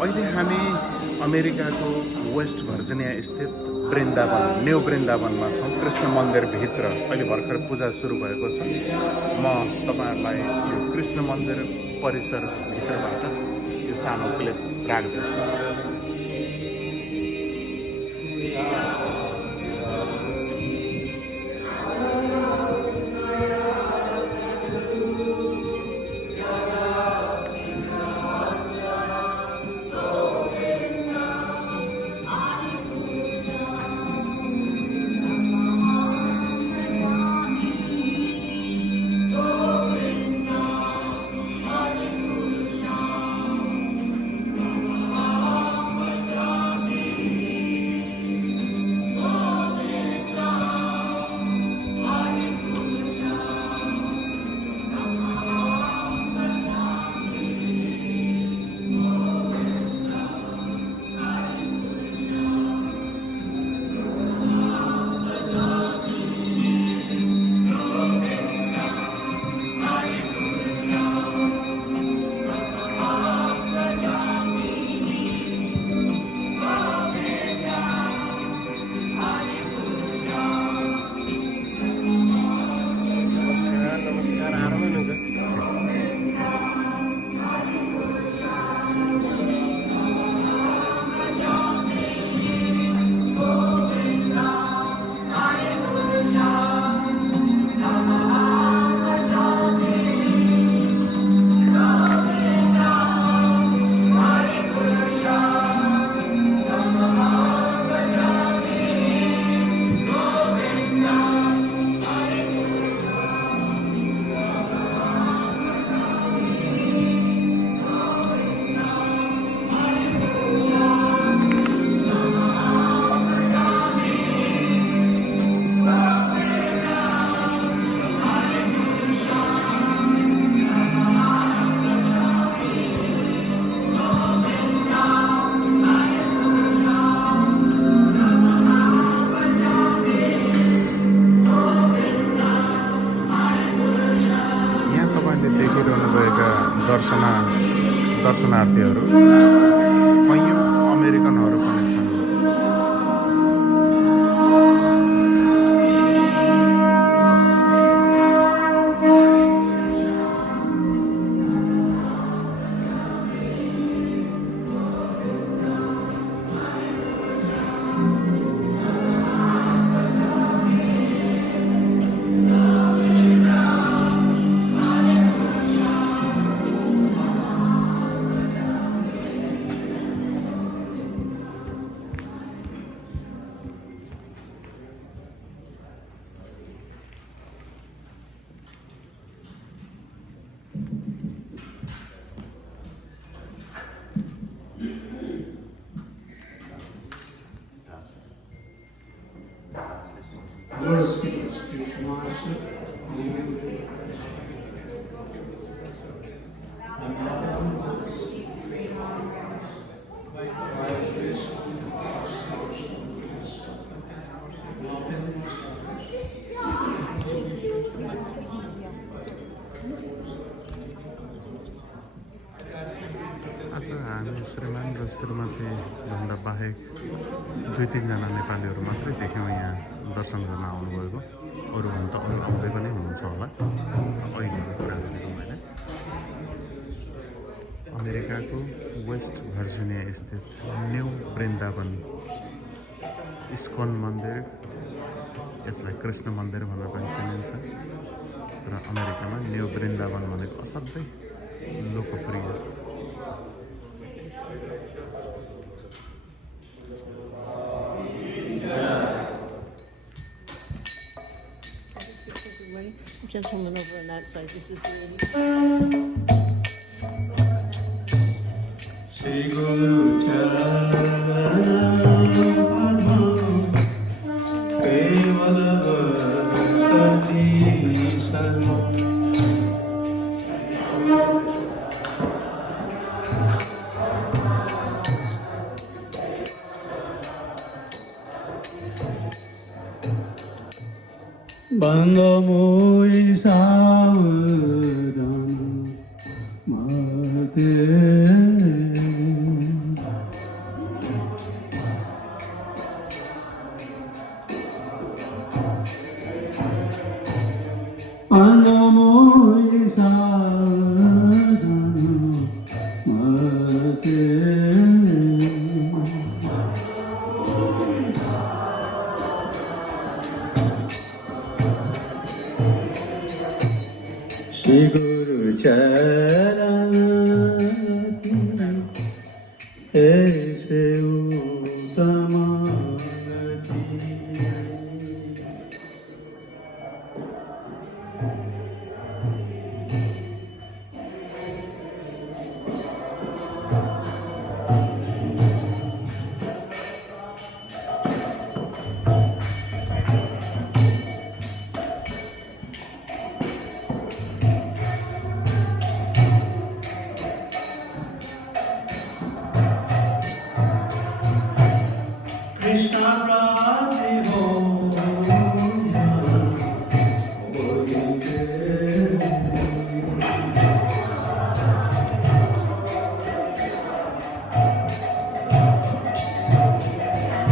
अहिले हामी अमेरिकाको वेस्ट भर्जिनिया स्थित वृन्दावन न्यू वृन्दावनमा छौँ। कृष्ण मन्दिरभित्र अहिले भर्खर पूजा सुरु भएको छ। म तपाईँहरूलाई यो कृष्ण मन्दिर परिसरभित्रबाट यो सानो क्लिप राख्दछु। दर्शनार्थीहरू कैयौँ अमेरिकनहरू पनि छन्। Lord speaks to Shemasa. आज हामी श्रीमान र श्रीमतीभन्दा बाहेक 2-3 जना नेपालीहरू मात्रै देख्यौँ यहाँ दर्शन गर्न आउनुभएको। अरूभन्दा अरू आउँदै पनि हुनुहुन्छ होला। अहिलेको कुरा गरेको मैले अमेरिकाको वेस्ट भर्जिनिया स्थित न्यू वृन्दावन इस्कन मन्दिर, यसलाई कृष्ण मन्दिर भनेर पनि चिनिन्छ र अमेरिकामा न्यू वृन्दावन भनेको असाध्यै लोकप्रिय छ। Gentleman over on that side. This is the lady. Shri Guru Charan Kevala Sati Sarva Bangamoi Saudam Mate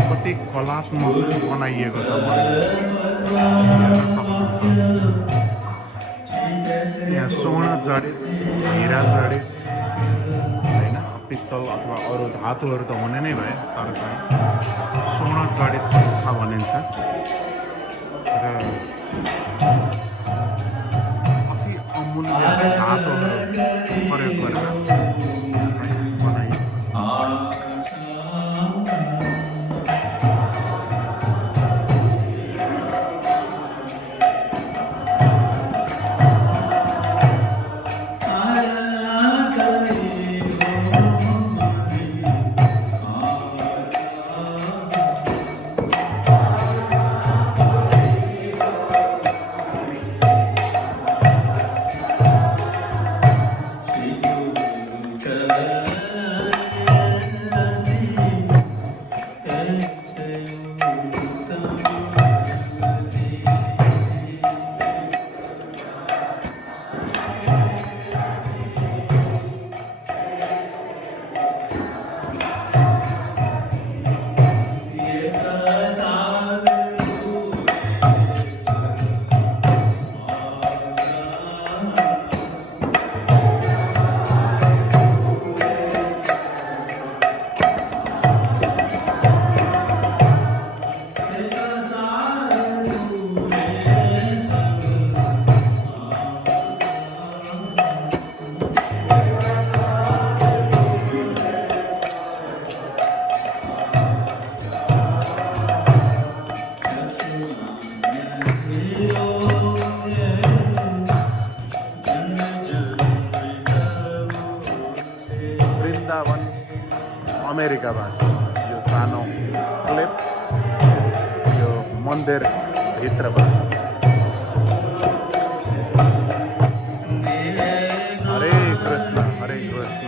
कति कलात्मक बनाइएको छ हेर्न सक्नुहुन्छ। यहाँ स्वर्ण जडित, हिरा जडित होइन, पित्तल अथवा अरू धातुहरू त हुने नै भए, तर चाहिँ स्वर्ण जडित पनि छ भनिन्छ र अति अमूल्य धातुहरू प्रयोग गरेर चाहिँ बनाइएको छ। अमेरिकाबाट यो सानो क्लिप यो मन्दिर भित्रबाट। हरे कृष्ण हरे कृष्ण।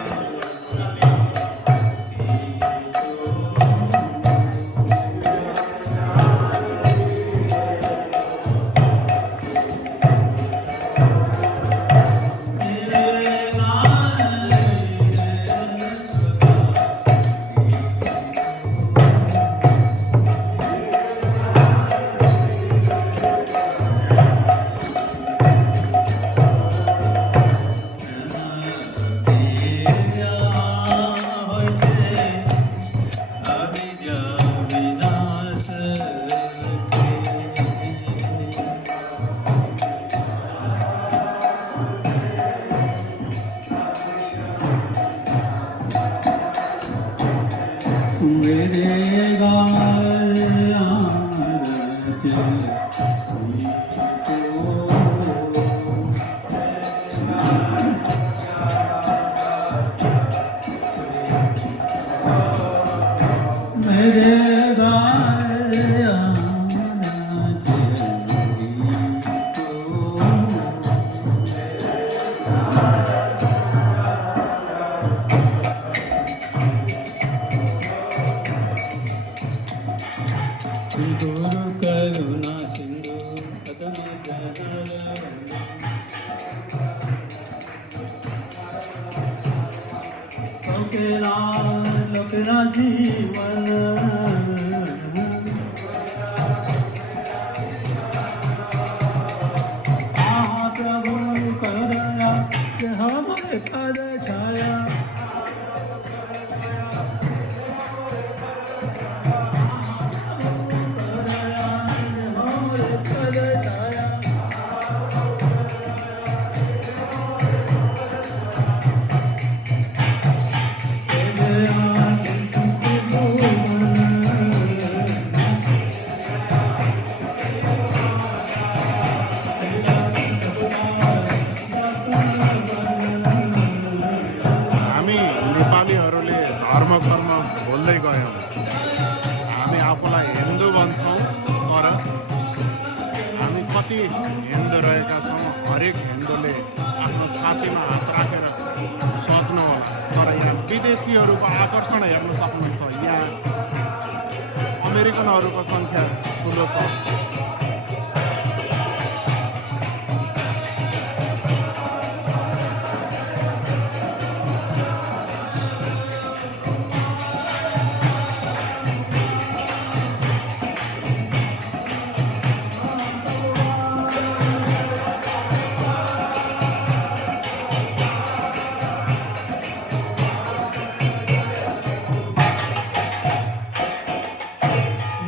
अमेरिकनहरूको सङ्ख्या ठुलो छ।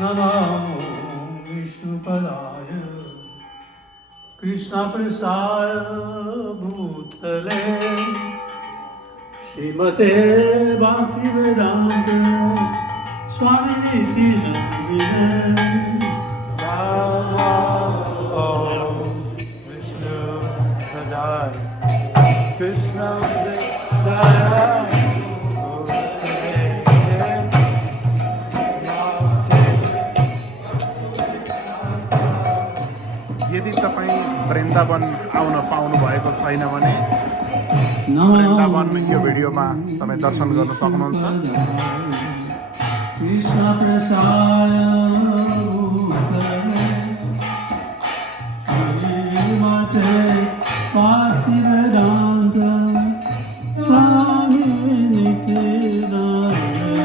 नमो विष्णुपदाय कृष्णप्रसाय भूतले श्रीमते भक्तिवेदान्त स्वामिनिति नन्दिने विष्णुपदाय कृष्णप्रसाय यदि तपाईँ वृन्दावन आउन पाउनु भएको छैन भने वृन्दावन यो भिडियोमा तपाईँ दर्शन गर्न सक्नुहुन्छ। कृष्ण प्रसाय श्रीमते भक्तिवेदान्त स्वामिनिति नन्दिने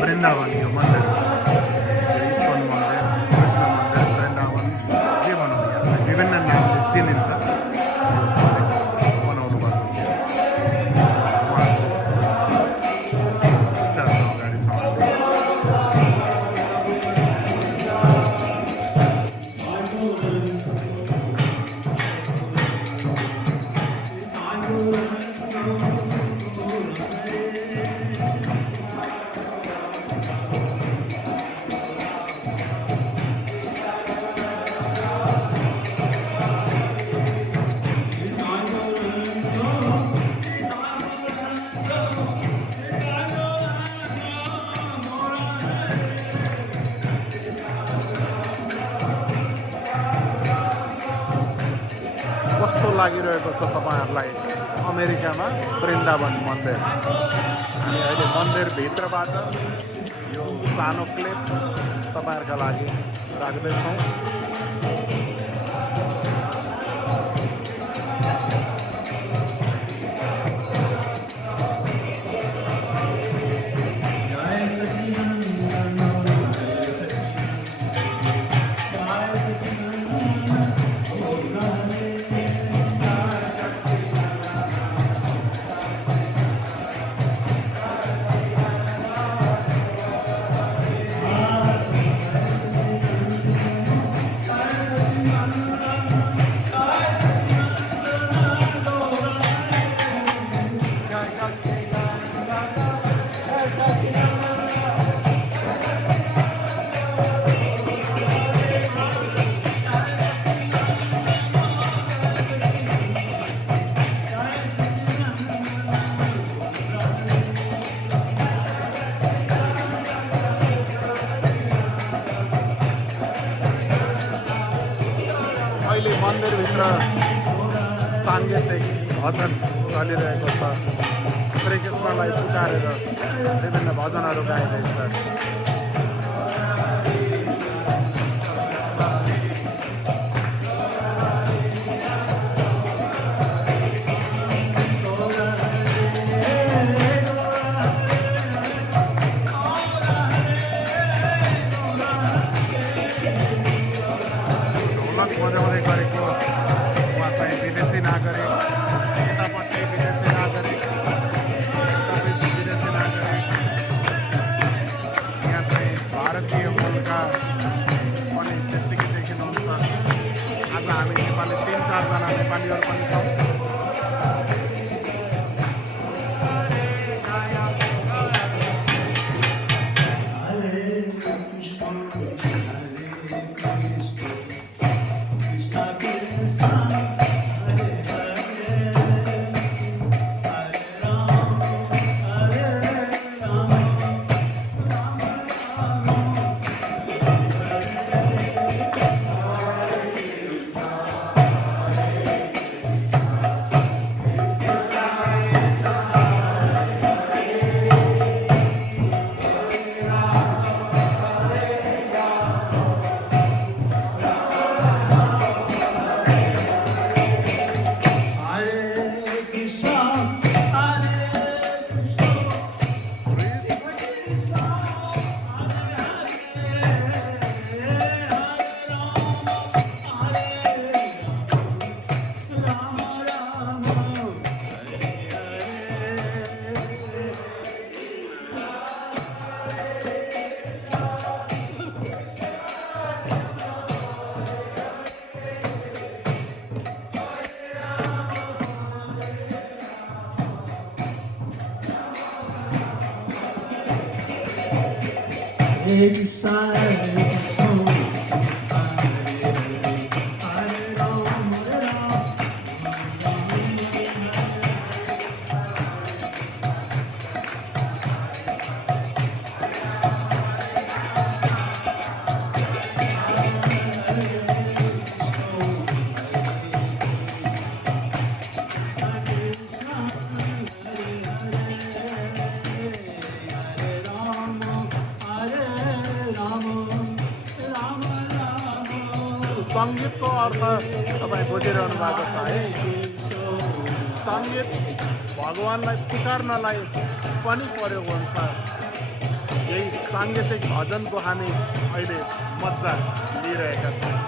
वृन्दावन यो मन्दिर इस्कन मन्दिर, कृष्ण मन्दिर, वृन्दावन जे भनौँ यहाँ विभिन्न नामले चिनिन्छ। बनाउनु भएको उहाँको स्टारको अगाडि छ। कस्तो लागिरहेको छ तपाईहरुलाई अमेरिकामा वृन्दावन मन्दिर। हामी अहिले मन्दिरभित्रबाट यो सानो क्लिप तपाईहरुका लागि राख्दैछौँ। मन्दिरभित्र साङ्गीतिक भजन चलिरहेको छ। श्रीकृष्णलाई पुकारेर विभिन्न भजनहरू गाइँदैछ। बजाउँदै गरेको उहाँ चाहिँ विदेशी नागरिक, यतापट्टि विदेशी नागरिक, यतापट्टि विदेशी नागरिक, यहाँ चाहिँ भारतीय मूलका पनि त्यत्तिकै देखिनुहुन्छ। आज हामी नेपाली 3-4 जना नेपालीहरू पनि छौँ। सङ्गीतको अर्थ तपाईँ बुझिरहनु भएको छ है। सङ्गीत भगवानलाई पुकार्नलाई पनि प्रयोग हुन्छ। यही साङ्गीतिक भजनको हामी अहिले मजा लिइरहेका छौँ।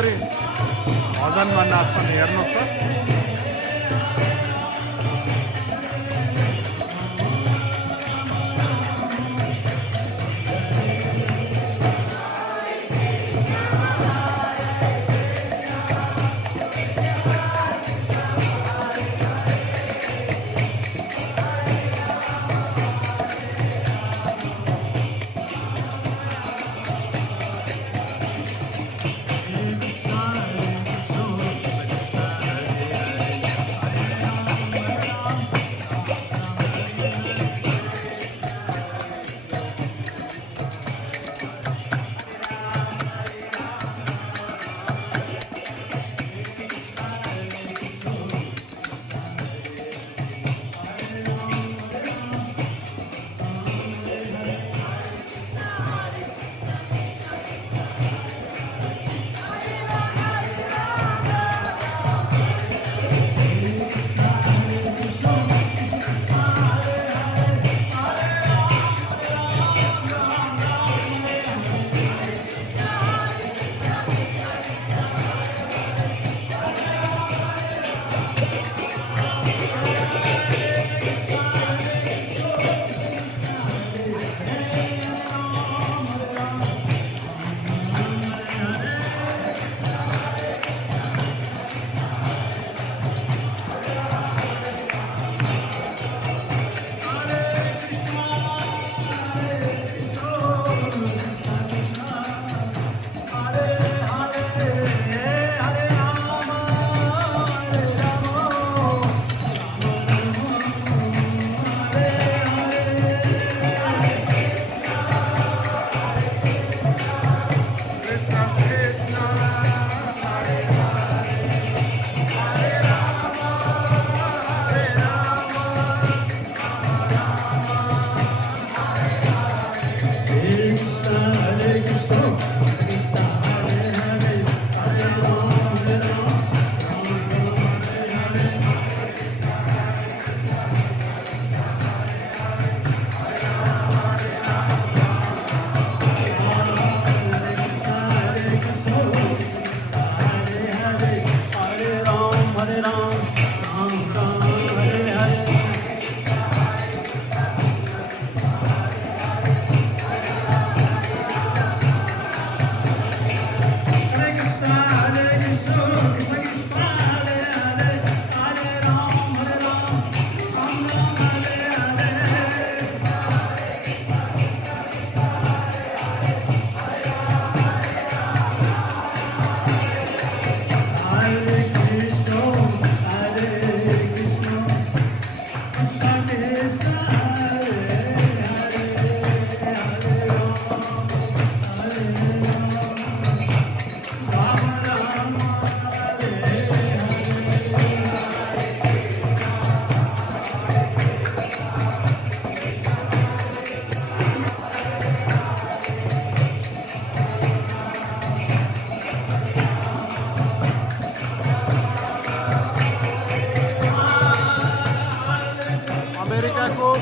कसरी भजनमा नाच्छन् हेर्नुहोस् त।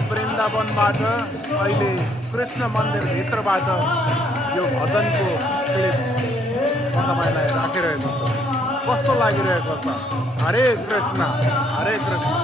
वृन्दावनबाट अहिले कृष्ण मन्दिरभित्रबाट यो भजनको क्लिप म तपाईँलाई राखिरहेको छु। कस्तो लागिरहेको छ? हरे कृष्ण हरे कृष्ण।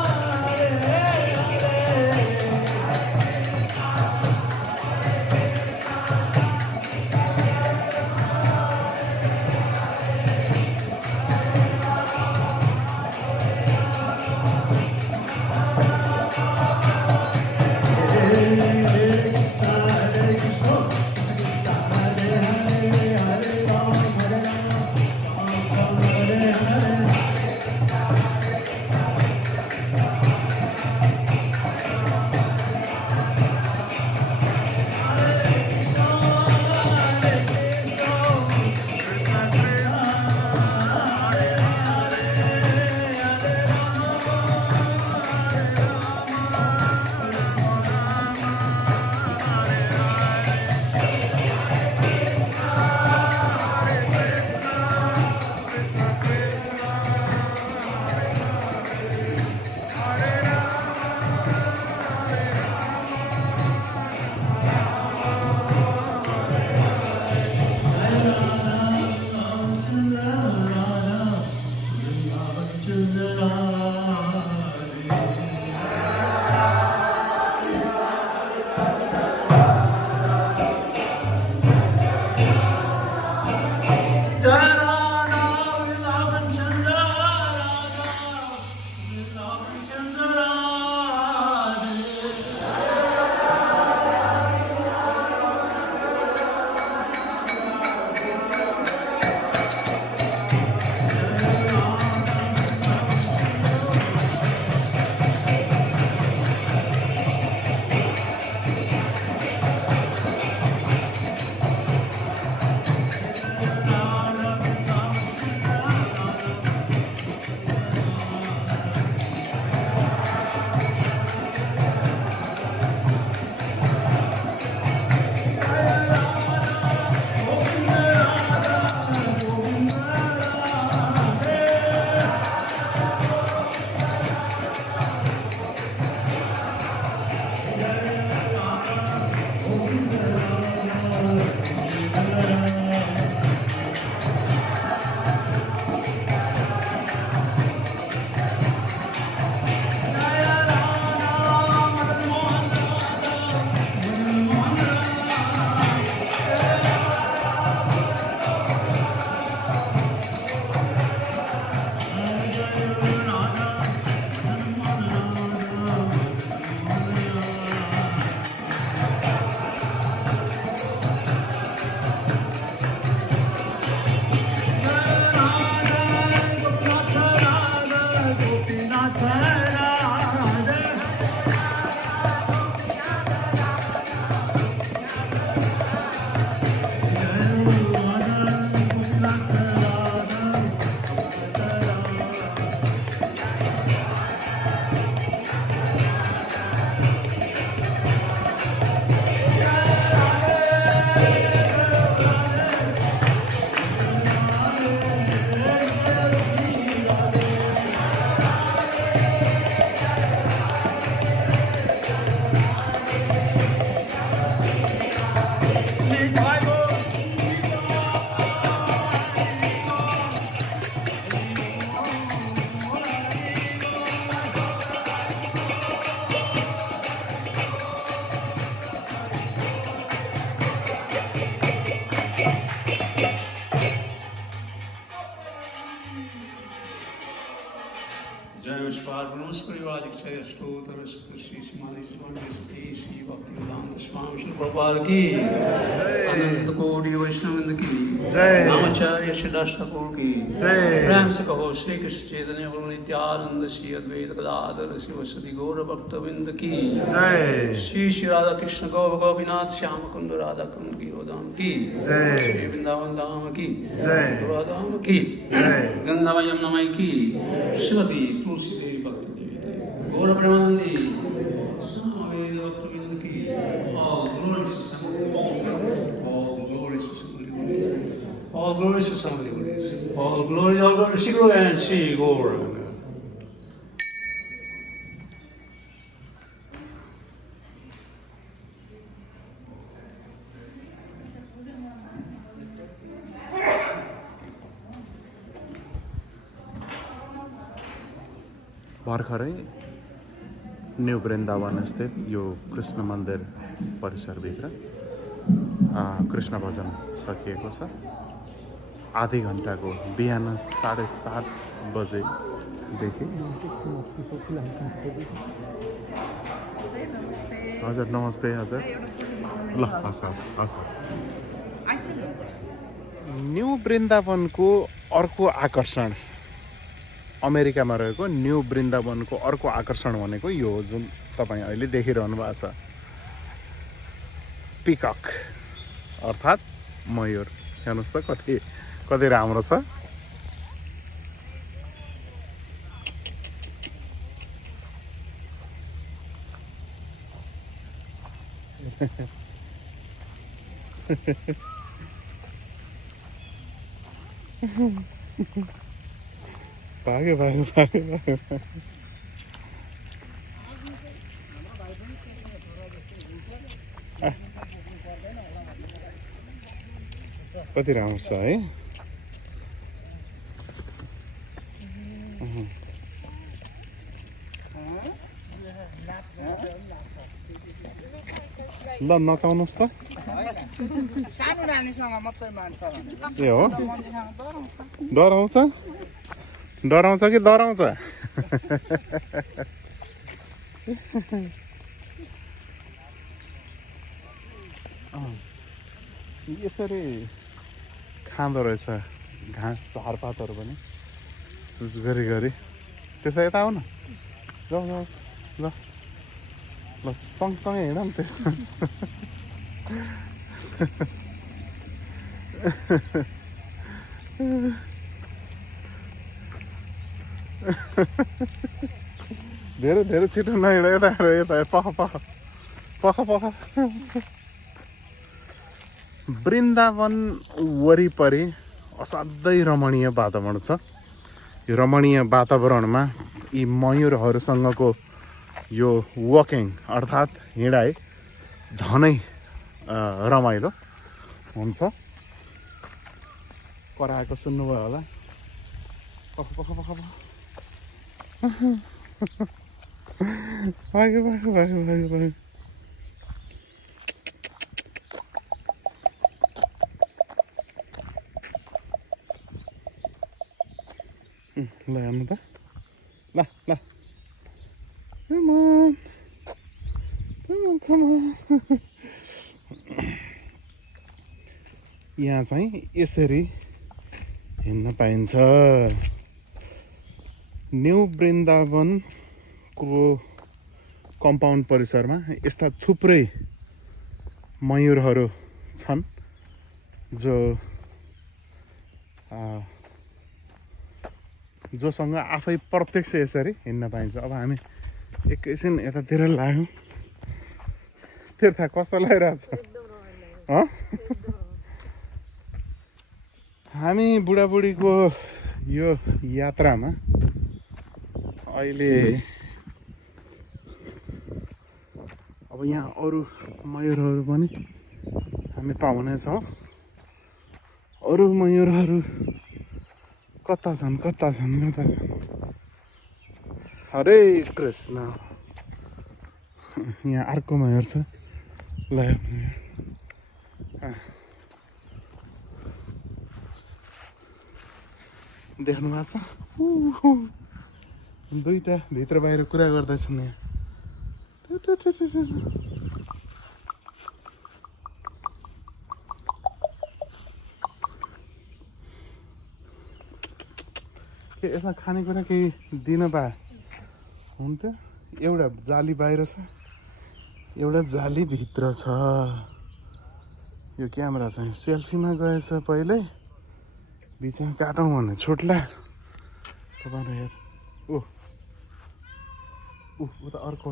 की अनंत कोटि वैष्णव की जय। नामाचार्य श्री दास ठाकुर की जय। प्रेम से कहो श्री कृष्ण चैतन्य प्रभु नित्यानंद श्री अद्वैत गदाधर शिवसति गौर भक्तवृंद की जय। श्री श्री राधा कृष्ण गौ गोपीनाथ श्याम कुंड राधा कुंड की गोदाम की जय। श्री वृंदावन धाम की जय। मथुरा धाम की जय। गंगा यमुना की श्रीमती तुलसी देवी भक्त देवी गौर प्रेमानंदी स्वामी भक्तवृंद की all glories to some glories, all glories to Guru and Shri Gaur. भर्खरै न्यू वृन्दावन स्थित यो कृष्ण मन्दिर परिसरभित्र कृष्ण भजन सकिएको छ। आधी घन्टाको बिहान 7:30 बजेदेखि। हजुर नमस्ते हजुर। ल हस् हस् हस् हस्। न्यू वृन्दावनको अर्को आकर्षण, अमेरिकामा रहेको न्यू वृन्दावनको अर्को आकर्षण भनेको यो हो जुन तपाईँ अहिले देखिरहनु भएको छ, पिकक अर्थात् मयूर। हेर्नुहोस् त कति राम्रो छ। भाग्यो भाग्यो भाग्यो भाग्यो। कति राम्रो छ है। ल नचाउनुहोस् त सानो नानीसँग मात्रै मान्छ ए हो मान्छेसँग डराउँछ डराउँछ कि डराउँछ यसरी खाँदो रहेछ घाँस झारपातहरू पनि चुज गरी गरी त्यसो यता आऊ न जाऊ जाऊ ल ल सँगसँगै हिँड नि त्यसमा धेरै धेरै छिटो नहिँड यता यता पख पख पख पख वृन्दावन वरिपरि असाध्यै रमणीय वातावरण छ। यो रमणीय वातावरणमा यी मयूरहरूसँगको यो वकिङ अर्थात् हिँडाइ झनै रमाइलो हुन्छ। कराएको सुन्नुभयो होला पख पख पख पख भाग्यो भाग्यो भाग्यो भाग्यो भाग्यो ल हेर्नु त ल ल come on come on यहाँ चाहिँ यसरी हिँड्न पाइन्छ। न्यू वृन्दावनको कम्पाउन्ड परिसरमा यस्ता थुप्रै मयूरहरू छन् जो जोसँग आफै प्रत्यक्ष यसरी हिँड्न पाइन्छ। अब हामी एकैछिन यतातिर लाग्यौँ। तीर्थ कस्तो लागिरहेछ हामी बुढाबुढीको यो यात्रामा अहिले अब यहाँ अरू मयूरहरू पनि हामी पाउनेछौँ। अरू मयूरहरू कता छन् कता छन् कता छन्। हरे कृष्ण यहाँ अर्को मयूर छ ल देख्नु भएको छ दुईटा भित्र बाहिर कुरा गर्दैछन् यहाँ। के यसमा खानेकुरा केही दिन पाए हुन्थ्यो। एउटा जाली बाहिर छ एउटा जाली भित्र छ। यो क्यामेरा चाहिँ सेल्फीमा गएछ पहिल्यै बिचमा काटौँ भने छुट्ला तपाईँहरू हेर ऊ उता अर्को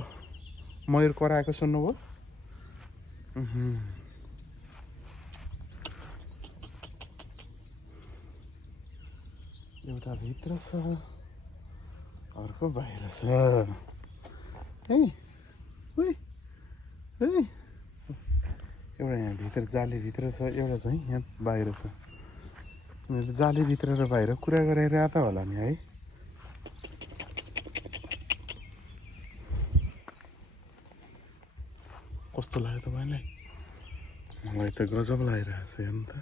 मयूर कराएको सुन्नुभयो। एउटा भित्र छ अर्को बाहिर छ। है एउटा यहाँ भित्र जालीभित्र छ एउटा चाहिँ यहाँ बाहिर छ। उनीहरू जालीभित्र र बाहिर कुरा गरिरहेको त होला नि है। कस्तो लाग्यो तपाईँलाई? मलाई त गजब लागिरहेको छ हेर्नु त।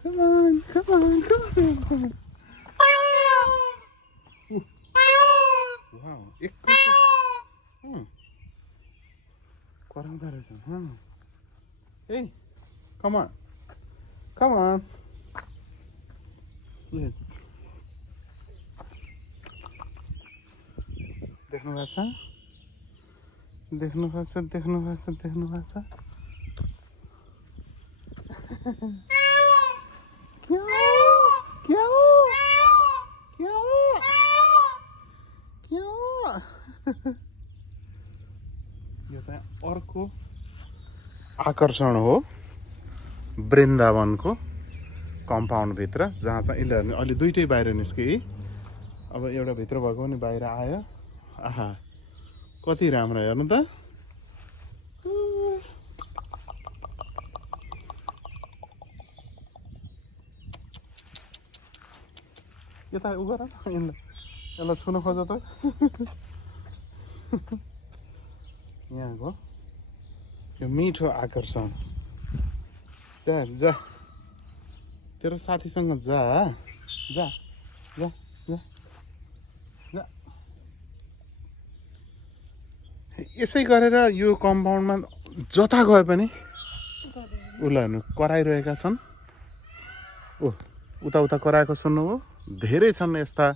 Come on, come on, come on, come on. Wow, एकैछिन कराउँदो रहेछ। Hey, come on, come on. देख्नु भएको छ देख्नु भएको छ देख्नु भएको छ देख्नु भएको छ। यो चाहिँ अर्को आकर्षण हो वृन्दावनको कम्पाउन्डभित्र जहाँ चाहिँ यिनीहरू अलि दुइटै बाहिर निस्के। अब एउटा भित्र भएको पनि बाहिर आयो। आहा कति राम्रो हेर्नु त। यता उ गर यसलाई छुन खोज त। यहाँको यो मिठो आकर्षण जा जा तेरो साथीसँग जा जा जा जा जा यसै गरेर यो कम्पाउन्डमा जता गए पनि उसलाई कराइरहेका छन् ओ उता उता कराएको सुन्नुभयो धेरै छन् यस्ता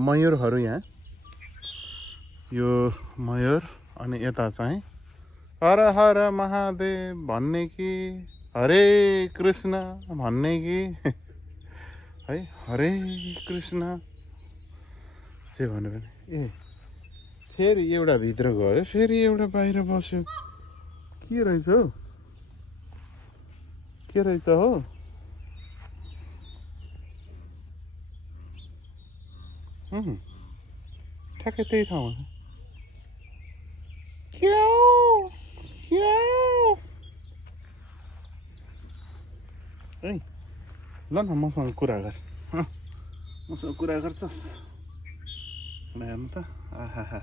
मयूरहरू यहाँ यो मयूर अनि यता चाहिँ हर हर महादेव भन्ने कि हरे कृष्ण भन्ने कि है हरे कृष्ण चाहिँ भन्यो भने ए फेरि एउटा भित्र गयो फेरि एउटा बाहिर बस्यो के रहेछ हौ के रहेछ हो ठ्याक्कै त्यही ठाउँमा है ल न मसँग कुरा गर मसँग कुरा गर्छस् हेर्नु त आहा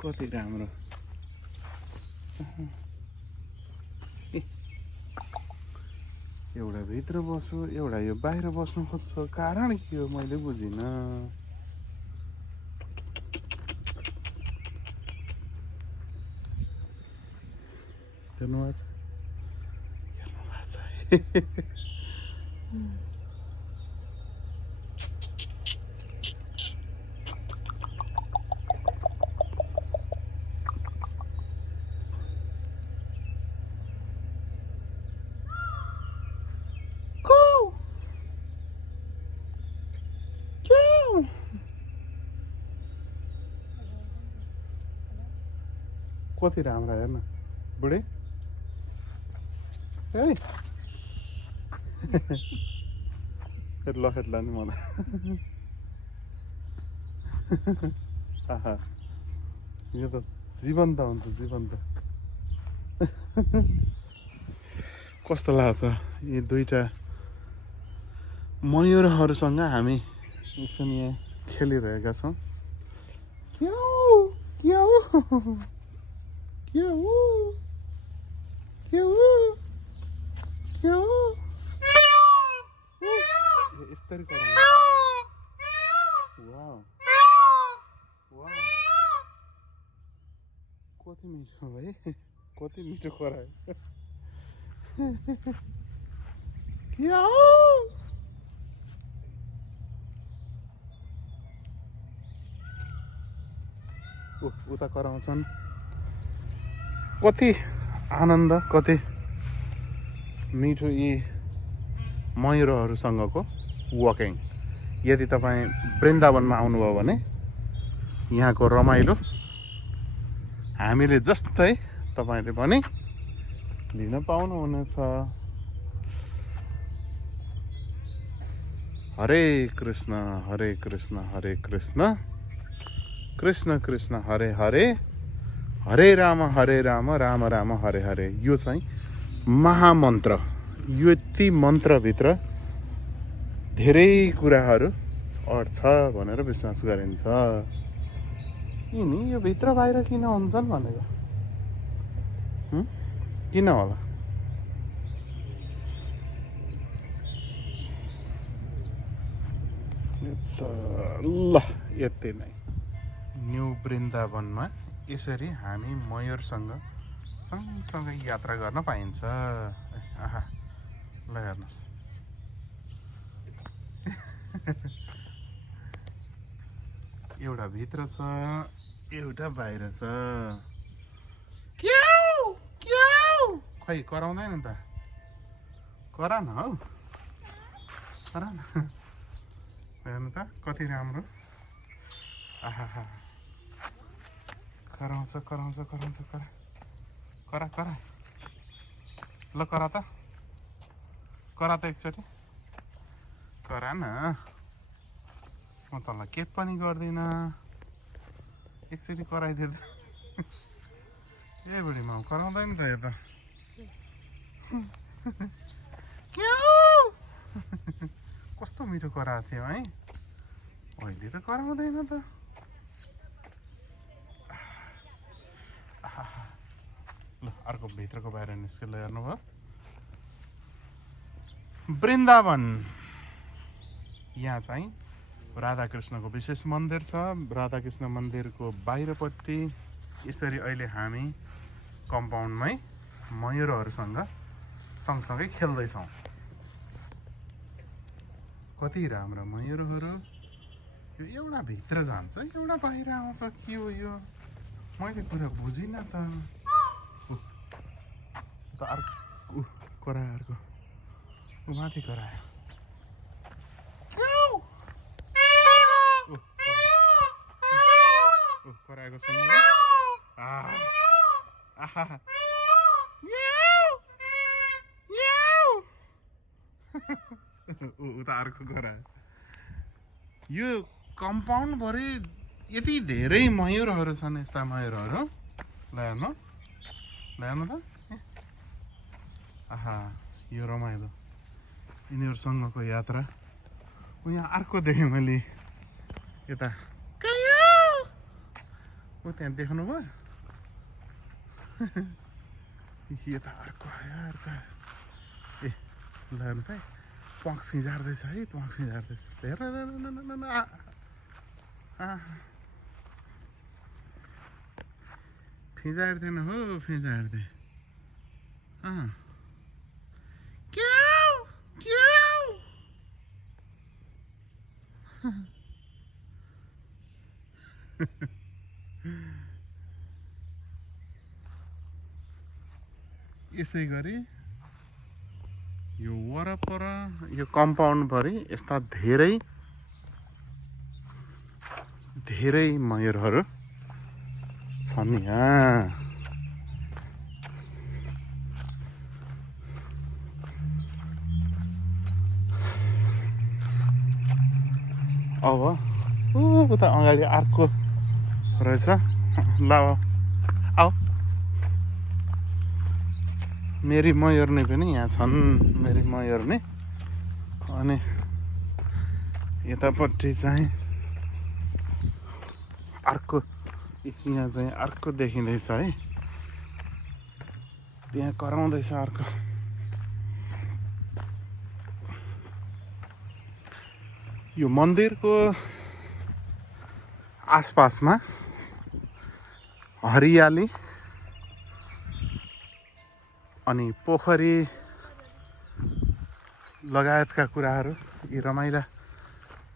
कति राम्रो एउटा भित्र बस्यो एउटा यो बाहिर बस्नु खोज्छ कारण के हो मैले बुझिनँ हेर्नुभएको छ कति राम्रो हेर्न बुढे है लखेट्ला नि मलाई आहा यो त जीवन्त हुन्छ जीवन्त कस्तो लाग्छ यी दुईटा मयूरहरूसँग हामी एकछिन यहाँ खेलिरहेका छौँ यस्तरी कति मिठो भाइ कति मिठो करायो उता कराउँछन् कति आनन्द कति मिठो यी मयूरहरूसँगको वकिङ यदि तपाईँ वृन्दावनमा आउनुभयो भने यहाँको रमाइलो हामीले जस्तै तपाईँले पनि लिन पाउनुहुनेछ हरे कृष्ण हरे कृष्ण हरे कृष्ण कृष्ण कृष्ण हरे हरे हरे राम राम राम हरे हरे यो चाहिँ महामन्त्र यो यति मन्त्रभित्र धेरै कुराहरू अट्छ भनेर विश्वास गरिन्छ यिनी यो भित्र बाहिर किन हुन्छन् भनेको किन होला ल यति नै न्यू वृन्दावनमा यसरी हामी मयूरसँग सँगसँगै यात्रा गर्न पाइन्छ आहा ल हेर्नुहोस् एउटा भित्र छ एउटा बाहिर छ खै कराउँदैन त करा न हौ करा न हेर्नु त कति राम्रो आहा कराउँछ कराउँछ कराउँछ करा करा करा ल करा त एकचोटि करा न म तँलाई के पनि गर्दिनँ एकचोटि कराइदिए त ए बुढी माउ कराउँदैन त यो त कस्तो मिठो कराएको थियो है अहिले त कराउँदैन त ल अर्को भित्रको बाहिर निस्केर हेर्नुभयो वृन्दावन यहाँ चाहिँ राधाकृष्णको विशेष मन्दिर छ राधाकृष्ण मन्दिरको बाहिरपट्टि यसरी अहिले हामी कम्पाउन्डमै मयूरहरूसँग सँगसँगै खेल्दैछौँ कति राम्रा मयूरहरू यो एउटा भित्र जान्छ एउटा बाहिर आउँछ के हो यो मैले कुरा बुझिनँ त अर्को करायो अर्को माथि करायो कराएको सुन्नु उता अर्को करायो यो कम्पाउन्डभरि यति धेरै मयूरहरू छन् यस्ता मयूरहरू ल्याउनु त आहा यो रमाइलो यिनीहरूसँगको यात्रा यहाँ अर्को देखेँ मैले यता त्यहाँ देख्नुभयो यता अर्को आयो ए ल हेर्नुहोस् है प्वाख फिजार्दैछ है प्वाख फिजार्दैछ हेर फिजार्दैन हो फिजार्दै यसै गरी यो वरपर यो कम्पाउन्डभरि यस्ता धेरै मयूरहरू छन् यहाँ अब उता अगाडि अर्को रहेछ ल आऊ मेरी मयूरनी पनि यहाँ छन् मेरी मयूरनी अनि यतापट्टि चाहिँ अर्को यहाँ चाहिँ अर्को देखिँदैछ है त्यहाँ कराउँदैछ अर्को यो मन्दिरको आसपासमा हरियाली अनि पोखरी लगायतका कुराहरू यी रमाइला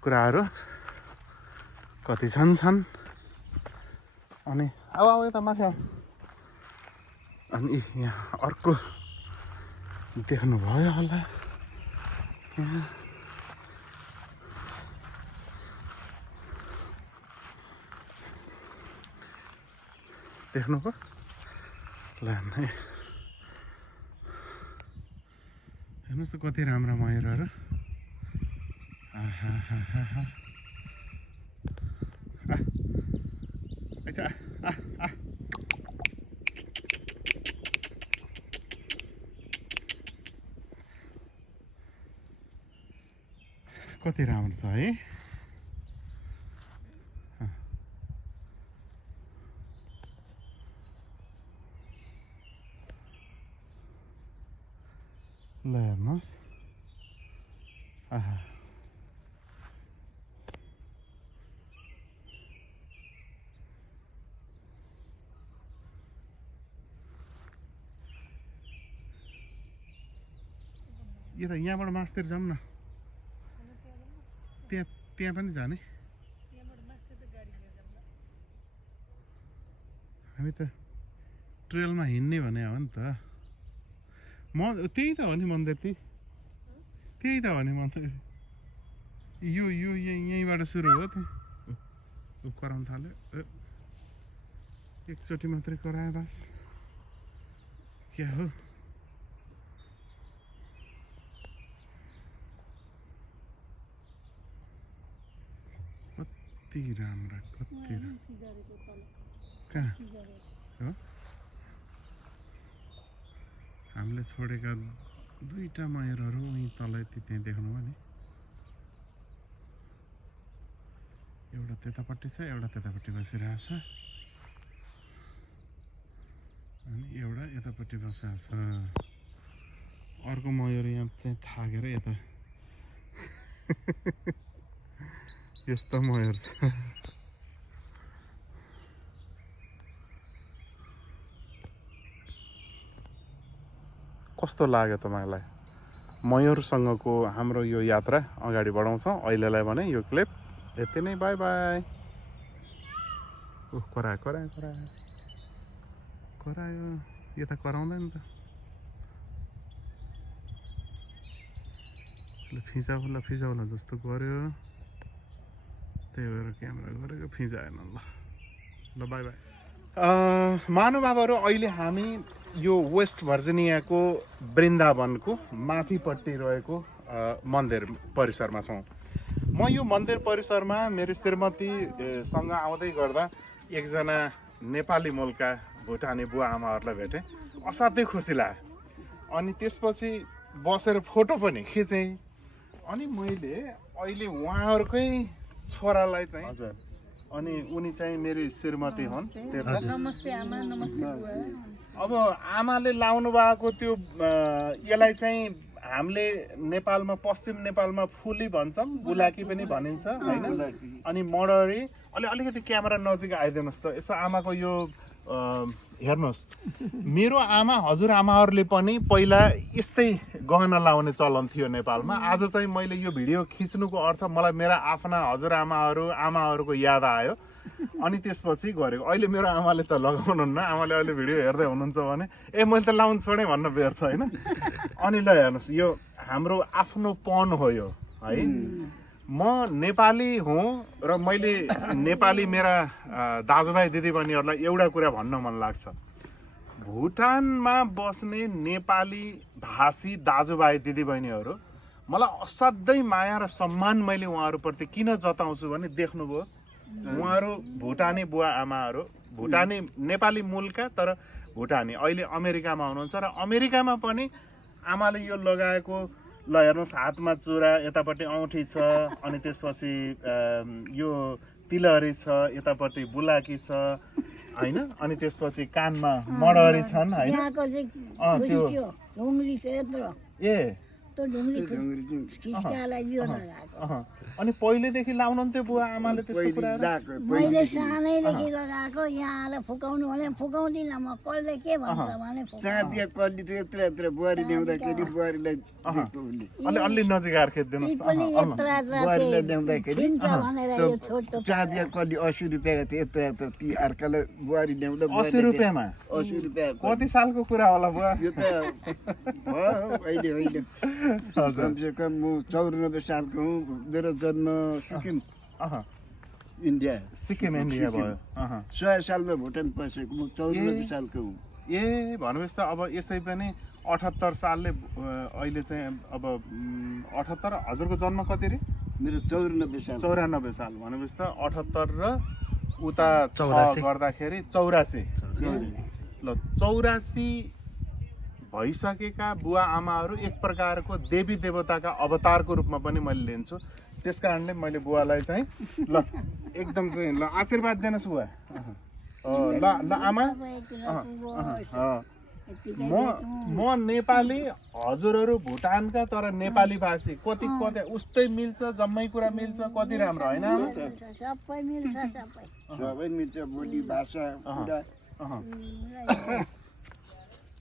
कुराहरू कति छन् अनि अब यता माथि अनि यहाँ अर्को देख्नुभयो होला यहाँ देख्नुभयो ल हेर्नुहोस् त कति राम्रा मयूरहरू कति राम्रो छ है ल हेर्नुहोस् यो त यहाँबाट मास्तिर जाऊँ न त्यहाँ पनि जाने हामी त ट्रेलमा हिँड्ने भने हो नि त त्यही त हो नि मन्दिर त्यही त हो नि मन्दिर यो यहीँबाट सुरु हो त कराउन थाल्यो एकचोटि मात्रै करायो बस क्या हो कति राम्रा कति कहाँ हो हामीले छोडेका दुईटा मयूरहरू यहीँ तल त्यहाँ देख्नुभयो नि एउटा त्यतापट्टि छ एउटा त्यतापट्टि बसिरहेको छ एउटा यतापट्टि बसेको छ अर्को मयूर यहाँ चाहिँ थाकेर यता यस्तो मयूर छ कस्तो लाग्यो तपाईँलाई मयूरसँगको हाम्रो यो यात्रा अगाडि बढाउँछौँ अहिलेलाई भने यो क्लिप यति नै बाई बाई करायो यता कराउँदैन त फिजाउला जस्तो गर्यो त्यही भएर क्यामेरा गरेको फिजाएन ल बाई बाई महानुभावहरू अहिले हामी यो वेस्ट भर्जिनियाको वृन्दावनको माथिपट्टि रहेको मन्दिर परिसरमा छौँ म यो मन्दिर परिसरमा मेरो श्रीमतीसँग आउँदै गर्दा एकजना नेपाली मूलका भुटानी बुवा आमाहरूलाई भेटेँ असाध्यै खुसी लाग्यो अनि त्यसपछि बसेर फोटो पनि खिचेँ अनि मैले अहिले उहाँहरूकै छोरालाई चाहिँ हजुर अनि उनी चाहिँ मेरो श्रीमती हुन् नमस्ते आमा नमस्ते बुवा अब आमाले लाउनु भएको त्यो यसलाई चाहिँ हामीले नेपालमा पश्चिम नेपालमा फुली भन्छौँ बुलाकी पनि भनिन्छ होइन अनि मडरी अलिकति क्यामेरा नजिक आइदिनुहोस् त यसो आमाको यो हेर्नुहोस् मेरो आमा हजुरआमाहरूले पनि पहिला यस्तै गहना लाउने चलन थियो नेपालमा आज चाहिँ मैले यो भिडियो खिच्नुको अर्थ मलाई मेरा आफ्ना आमाहरूको याद आयो अनि त्यसपछि गरेको अहिले मेरो आमाले त लगाउनुहुन्न आमाले अहिले भिडियो हेर्दै हुनुहुन्छ भने मैले त लाउनु छोडेँ भन्न व्यर्थ होइन अनि ल हेर्नुहोस् यो हाम्रो आफ्नोपन हो यो है म नेपाली हुँ र मैले नेपाली मेरा दाजुभाइ दिदीबहिनीहरूलाई एउटा कुरा भन्न मन लाग्छ भुटानमा बस्ने नेपाली भाषी दाजुभाइ दिदीबहिनीहरू मलाई असाध्यै माया र सम्मान मैले उहाँहरूप्रति किन जताउँछु भने देख्नुभयो उहाँहरू भुटानी बुवा आमाहरू भुटानी नेपाली मूलका तर भुटानी अहिले अमेरिकामा हुनुहुन्छ र अमेरिकामा पनि आमाले यो लगाएको ल हेर्नुहोस् हातमा चुरा यतापट्टि औँठी छ अनि त्यसपछि यो तिलहरी छ यतापट्टि बुलाकी छ होइन अनि त्यसपछि कानमा मडहरी छन् होइन अनि पहिलेदेखि लाउनुहुन्थ्यो बुवा आमाले त्यस्तो कुराहरू मैले सानैदेखि लगाएको यहाँ आएर फुकाउनु भने फुकाउँदिनँ म कसले के भन्छ भने चाँदिया कल्ली त यत्रो यत्रो बुहारी ल्याउँदाखेरि बुहारीलाई अलि नजिक आएर खेदिदिनुहोस् बुहारीलाई ल्याउँदाखेरि चाँदिया कल्ली 80 रुपियाँको थियो यत्रो यत्रो ती अर्कालाई बुहारी ल्याउँदा 80 रुपियाँमा 80 रुपियाँ कति सालको कुरा होला बुवा यो त अहिले होइन कमसे कम म 94 सालको हुँ मेरो जन्म सिक्किम इन्डिया भयो 100 सालमा भुटान पसेको म 94 सालको हुँ भनेपछि त अब यसै पनि 78 सालले अहिले चाहिँ अब 78 हजुरको जन्म कति रे मेरो 94 साल भनेपछि त 78 र उता 6 गर्दाखेरि 84 ल 84 भइसकेका बुवा आमाहरू एक प्रकारको देवी देवताका अवतारको रूपमा पनि मैले लिन्छु त्यस कारणले मैले बुवालाई चाहिँ ल एकदम चाहिँ ल आशीर्वाद दिनुहोस् बुवा ल आमा म नेपाली हजुरहरू भुटानका तर नेपाली भाषी कति उस्तै मिल्छ जम्मै कुरा मिल्छ कति राम्रो होइन सबै मिल्छ बोली भाषा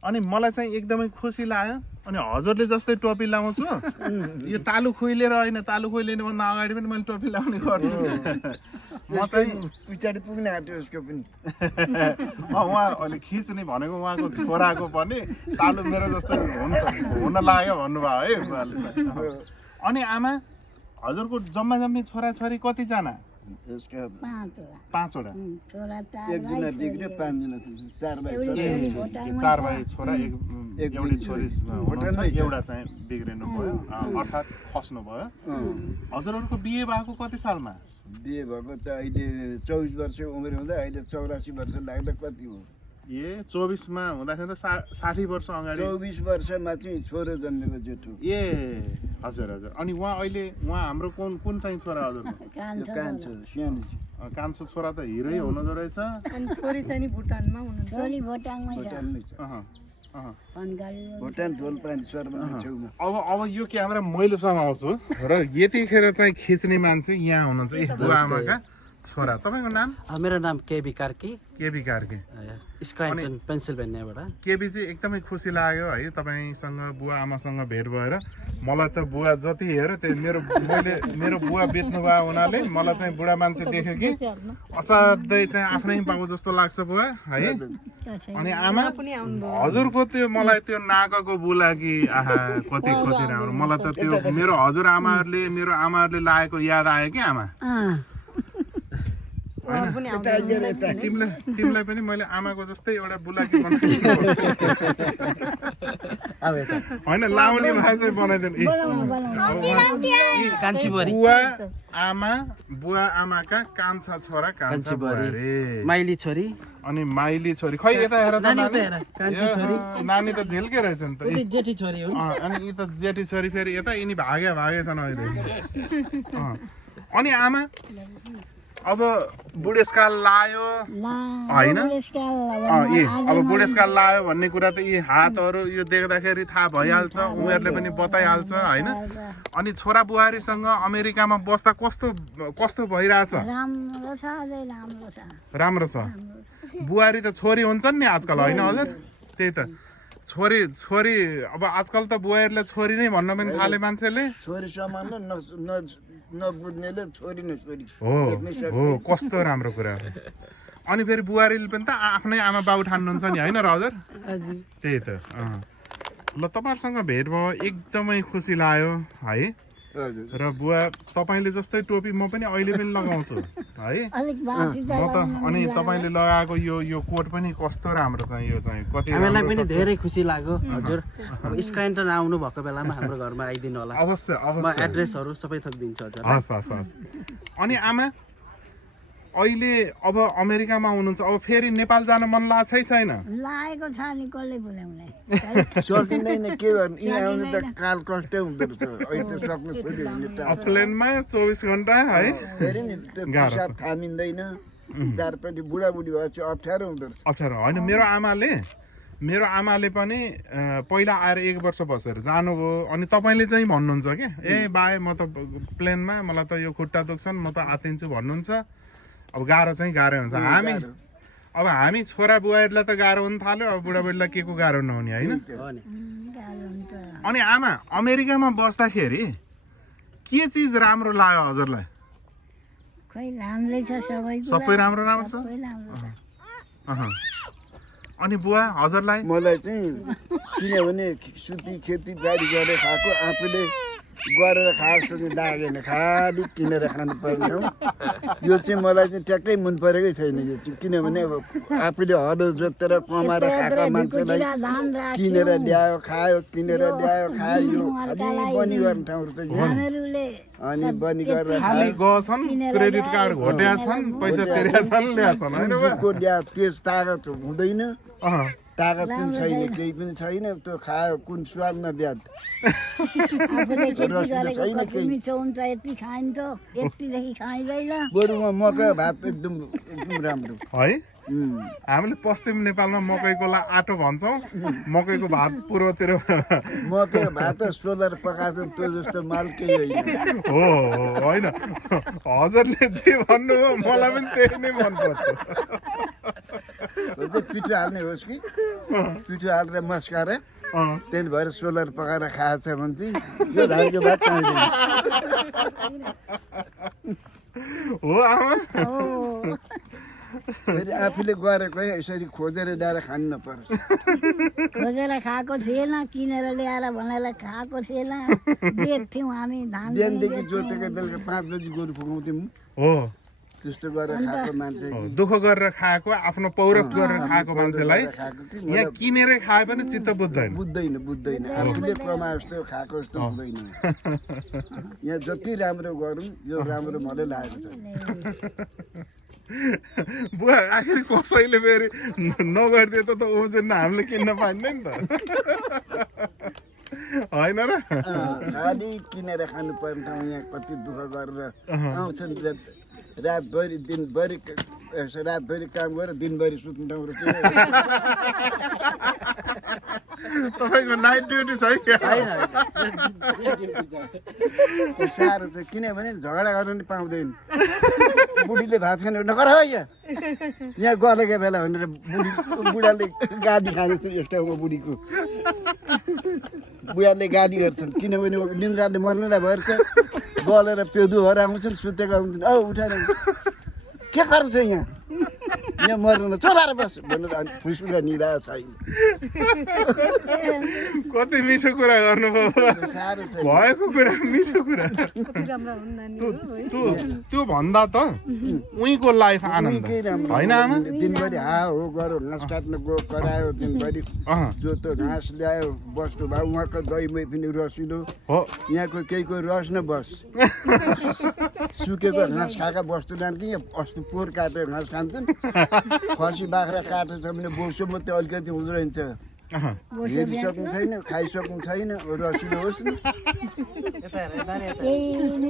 अनि मलाई चाहिँ एकदमै खुसी लाग्यो अनि हजुरले जस्तै टोपी लाउँछु यो तालु खुइलेर होइन तालु खुइलिने भन्दा अगाडि पनि मैले टोपी लाउने गर्छु म चाहिँ पछाडि पुग्ने आँट्यो उसको पनि उहाँ अहिले खिच्ने भनेको उहाँको छोराको पनि तालु मेरो जस्तो हुन लाग्यो भन्नुभयो है बुवाले चाहिँ अनि आमा हजुरको जम्मा जम्मी छोराछोरी कतिजना यसका 5वटा एकजना बिग्रियो 5 जना 4 भाइ 4 भाइ छोरा एउटी छोरी एउटा चाहिँ बिग्रिनु भयो अर्थात् खस्नु भयो हजुरहरूको बिहे भएको कति सालमा बिहे भएको त अहिले 24 वर्ष उमेर हुँदा अहिले 84 वर्ष लाग्दा कति हो ए 24 मा हुँदाखेरि त 60 वर्ष अगाडि 24 वर्षमा चाहिँ छोरो जन्मेको जेठो ए हजुर हजुर अनि उहाँ हाम्रो कुन चाहिँ छोरा हजुर कान्छो सानो कान्छो छोरा त हिरै हुनुहुँदो रहेछ अनि छोरी चाहिँ नि भुटानमा हुनुहुन्छ छोरी भोटाङमै छ भुटानमै छ भुटान ढोलपानी सरबन्दी छेउमा अब यो क्यामेरा मैले समाउँछु र यतिखेर चाहिँ खिच्ने मान्छे यहाँ हुनुहुन्छ ए बुवा आमाका छोरा तपाईँको नाम मेरो नाम KB Karki KB Karki Scranton पेन्सिल्भेनियाबाट केबी चाहिँ एकदमै खुसी लाग्यो है तपाईँसँग बुवा आमासँग भेट भएर मलाई त बुवा जति हेऱ्यो त्यो मेरो बुवा बित्नु भयो हुनाले मलाई चाहिँ बुढा मान्छे देख्यो कि असाध्यै चाहिँ आफ्नै बाबु जस्तो लाग्छ बुवा है अनि आमा हजुरको त्यो मलाई त्यो नाकको बुलाकी आहा कति राम्रो मलाई त त्यो मेरो आमाहरूले लागेको याद आयो कि आमा तिमीलाई पनि मैले आमाको जस्तै एउटा बुलाकी बनाइदिनु होइन लाउने भाइ चाहिँ बनाइदिनु बुवा आमाका कान्छा छोरा कान्छा बुवा माइली छोरी अनि माइली छोरी खै यता हेर त नानी त झिल्के रहेछ नि त जेठी छोरी हो अनि यी त जेठी छोरी फेरि यता यिनी भागेछन् अहिले अनि आमा अब बुढेसकाल लायो होइन अब बुढेसकाल लायो भन्ने कुरा त यी हातहरू यो देख्दाखेरि थाहा भइहाल्छ उनीहरूले पनि बताइहाल्छ होइन अनि छोरा बुहारीसँग अमेरिकामा बस्दा कस्तो भइरहेछ राम्रो छ बुहारी त छोरी हुन्छन् नि आजकल होइन हजुर त्यही त छोरी अब आजकल त बुहारीलाई छोरी नै भन्न पनि थाले मान्छेले छोरी समान नबुझ्नेले छोरी न छोरी हो कस्तो राम्रो कुरा अनि फेरि बुहारीले पनि त आफ्नै आमा बाउ ठान्नुहुन्छ नि होइन र हजुर त्यही त ल तपाईँहरूसँग भेट भयो एकदमै खुसी लाग्यो है र बुवा तपाईँले जस्तै टोपी म पनि अहिले पनि लगाउँछु है म त अनि तपाईँले लगाएको यो कोट पनि कस्तो राम्रो छ यो चाहिँ कति हामीलाई पनि धेरै खुसी लाग्यो हजुर अब स्क्राइटन आउनु भएको बेलामा हाम्रो घरमा आइदिनु होला अवश्य म एड्रेसहरू सबै थकिदिन्छु हजुर हस् अनि आमा अहिले अब अमेरिकामा हुनुहुन्छ अब फेरि नेपाल जान मन लाग्छ छैन लागेको छ नि कसले बोलाउने सकिँदैन के गर्नु यहाँ आउनु त काल कष्टै हुँदो रहेछ अहिले त सक्नु छोरी हुने प्लेनमा 24 घण्टा है फेरि नि त्यो पिसाब थामिँदैन चारपट्टि बुढाबुढी भएपछि अप्ठ्यारो हुँदो रहेछ अप्ठ्यारो होइन मेरो आमाले पनि पहिला आएर 1 वर्ष बसेर जानुभयो अनि तपाईँले चाहिँ भन्नुहुन्छ क्या ए बाए म त प्लेनमा मलाई त यो खुट्टा दुख्छन् म त आतिन्छु भन्नुहुन्छ अब गाह्रो हुन्छ हामी छोरा बुहारीलाई त गाह्रो हुन थाल्यो अब बुढाबुढीलाई के को गाह्रो नहुने होइन अनि आमा अमेरिकामा बस्दाखेरि के चिज राम्रो लाग्यो हजुरलाई सबै राम्रो छ अनि बुवा हजुरलाई मलाई चाहिँ किनभने सुती खेतीबारी गरेर खाएको आफूले गरेर खाएको चाहिँ लागेन खालि किनेर खानु पर्ने हो यो चाहिँ मलाई चाहिँ ट्याक्कै मन परेकै छैन यो चाहिँ किनभने अब आफूले हलो जोतेर कमाएर खाएको मान्छेलाई किनेर ल्यायो खायो खालि बनी गर्ने ठाउँहरू चाहिँ अनि बनी गरेर खालि गछन् क्रेडिट कार्ड घोट्या छन् पैसा तिरेका छन् ल्याछन् हैन को ल्या तेज तागत हुँदैन तागत पनि छैन केही पनि छैन त्यो खायो कुन स्वादमा ब्याज बरुमा मकै भात एकदम राम्रो है हामीले पश्चिम नेपालमा मकैको आटो भन्छौँ मकैको भात पूर्वतिर मकै भात सोलर पकाएको त्यो जस्तो माल केही होइन हजुरले जे भन्नुभयो मलाई पनि त्यही नै मनपर्छ पिठो हाल्ने होस् कि पिठो हालेर मस्काएर त्यही भएर सोलर पकाएर खाएछ भने चाहिँ यो धानको भात चाहिँदैन हो आमा फेरि आफूले गरेको यसरी खोजेर ल्याएर खानु नपर्छ खोजेर खाएको थिएन किनेर ल्याएर भनेर खाएको थिएन बेच्थ्यौँ हामी धान बिहानदेखि जोतेको बेलुका 5 बजी गोरु फुकाउँथ्यौँ हो त्यस्तो गरेर खाएको मान्छे दुःख गरेर खाएको आफ्नो पौरख गरेर खाएको मान्छेलाई यहाँ किनेर खाए पनि चित्त बुझ्दैन आफूले कमाए जस्तो खाएको जस्तो हुँदैन यहाँ जति राम्रो गरौँ यो राम्रो मलाई लागेको छ बुवा आखिर कसैले फेरि नगरिदियो त ओजन हामीले किन्न पाइन्न नि त होइन र खालि किनेर खानु पर्ने ठाउँ यहाँ कति दुःख गरेर आउँछन् रातभरि दिनभरि रातभरि काम गरेर दिनभरि सुत्ने ठाउँ रहेछ तपाईँको नाइट ड्युटी छ है क्या साह्रो छ किनभने झगडा गर्न नि पाउँदैन बुढीले भात खाने नगर है यहाँ गलेको बेला भनेर बुढाले गाडी खाँदैछ एक ठाउँमा बुढीको बुढाले गाडी गर्छन् किनभने निन्द्राले मर्नेलाई भएछ गलेर पेदु भएर आउँछन् सुतेका हुन्छन् औ उठाएर के गर्नु छ यहाँ मर्नु चलाएर बस भनेर फुसुका निदा छैन कति मिठो कुरा गर्नुभयो साह्रो छ भएको कुरा मिठो कुरा राम्रा हुन् नानीहरू त्यो भन्दा त उहीँको लाइफ आनन्द केही राम्रो होइन आमा दिनभरि हा हो गऱ्यो घाँस काट्न गयो करायो दिनभरि जोतो घाँस ल्यायो बस्नु भयो उहाँको दही मै पनि रसिलो हो यहाँको केहीको रस न बस सुकेको घाँस खाएका बस्तु जान कि यहाँ अस्ति पोहोर काटेर घाँस खान्छन् खसी बाख्रा काटेछ भने बोसो मात्रै अलिकति हुँदो रहेछ हेरिसक्नु छैन खाइसक्नु छैन रसिलो होस् न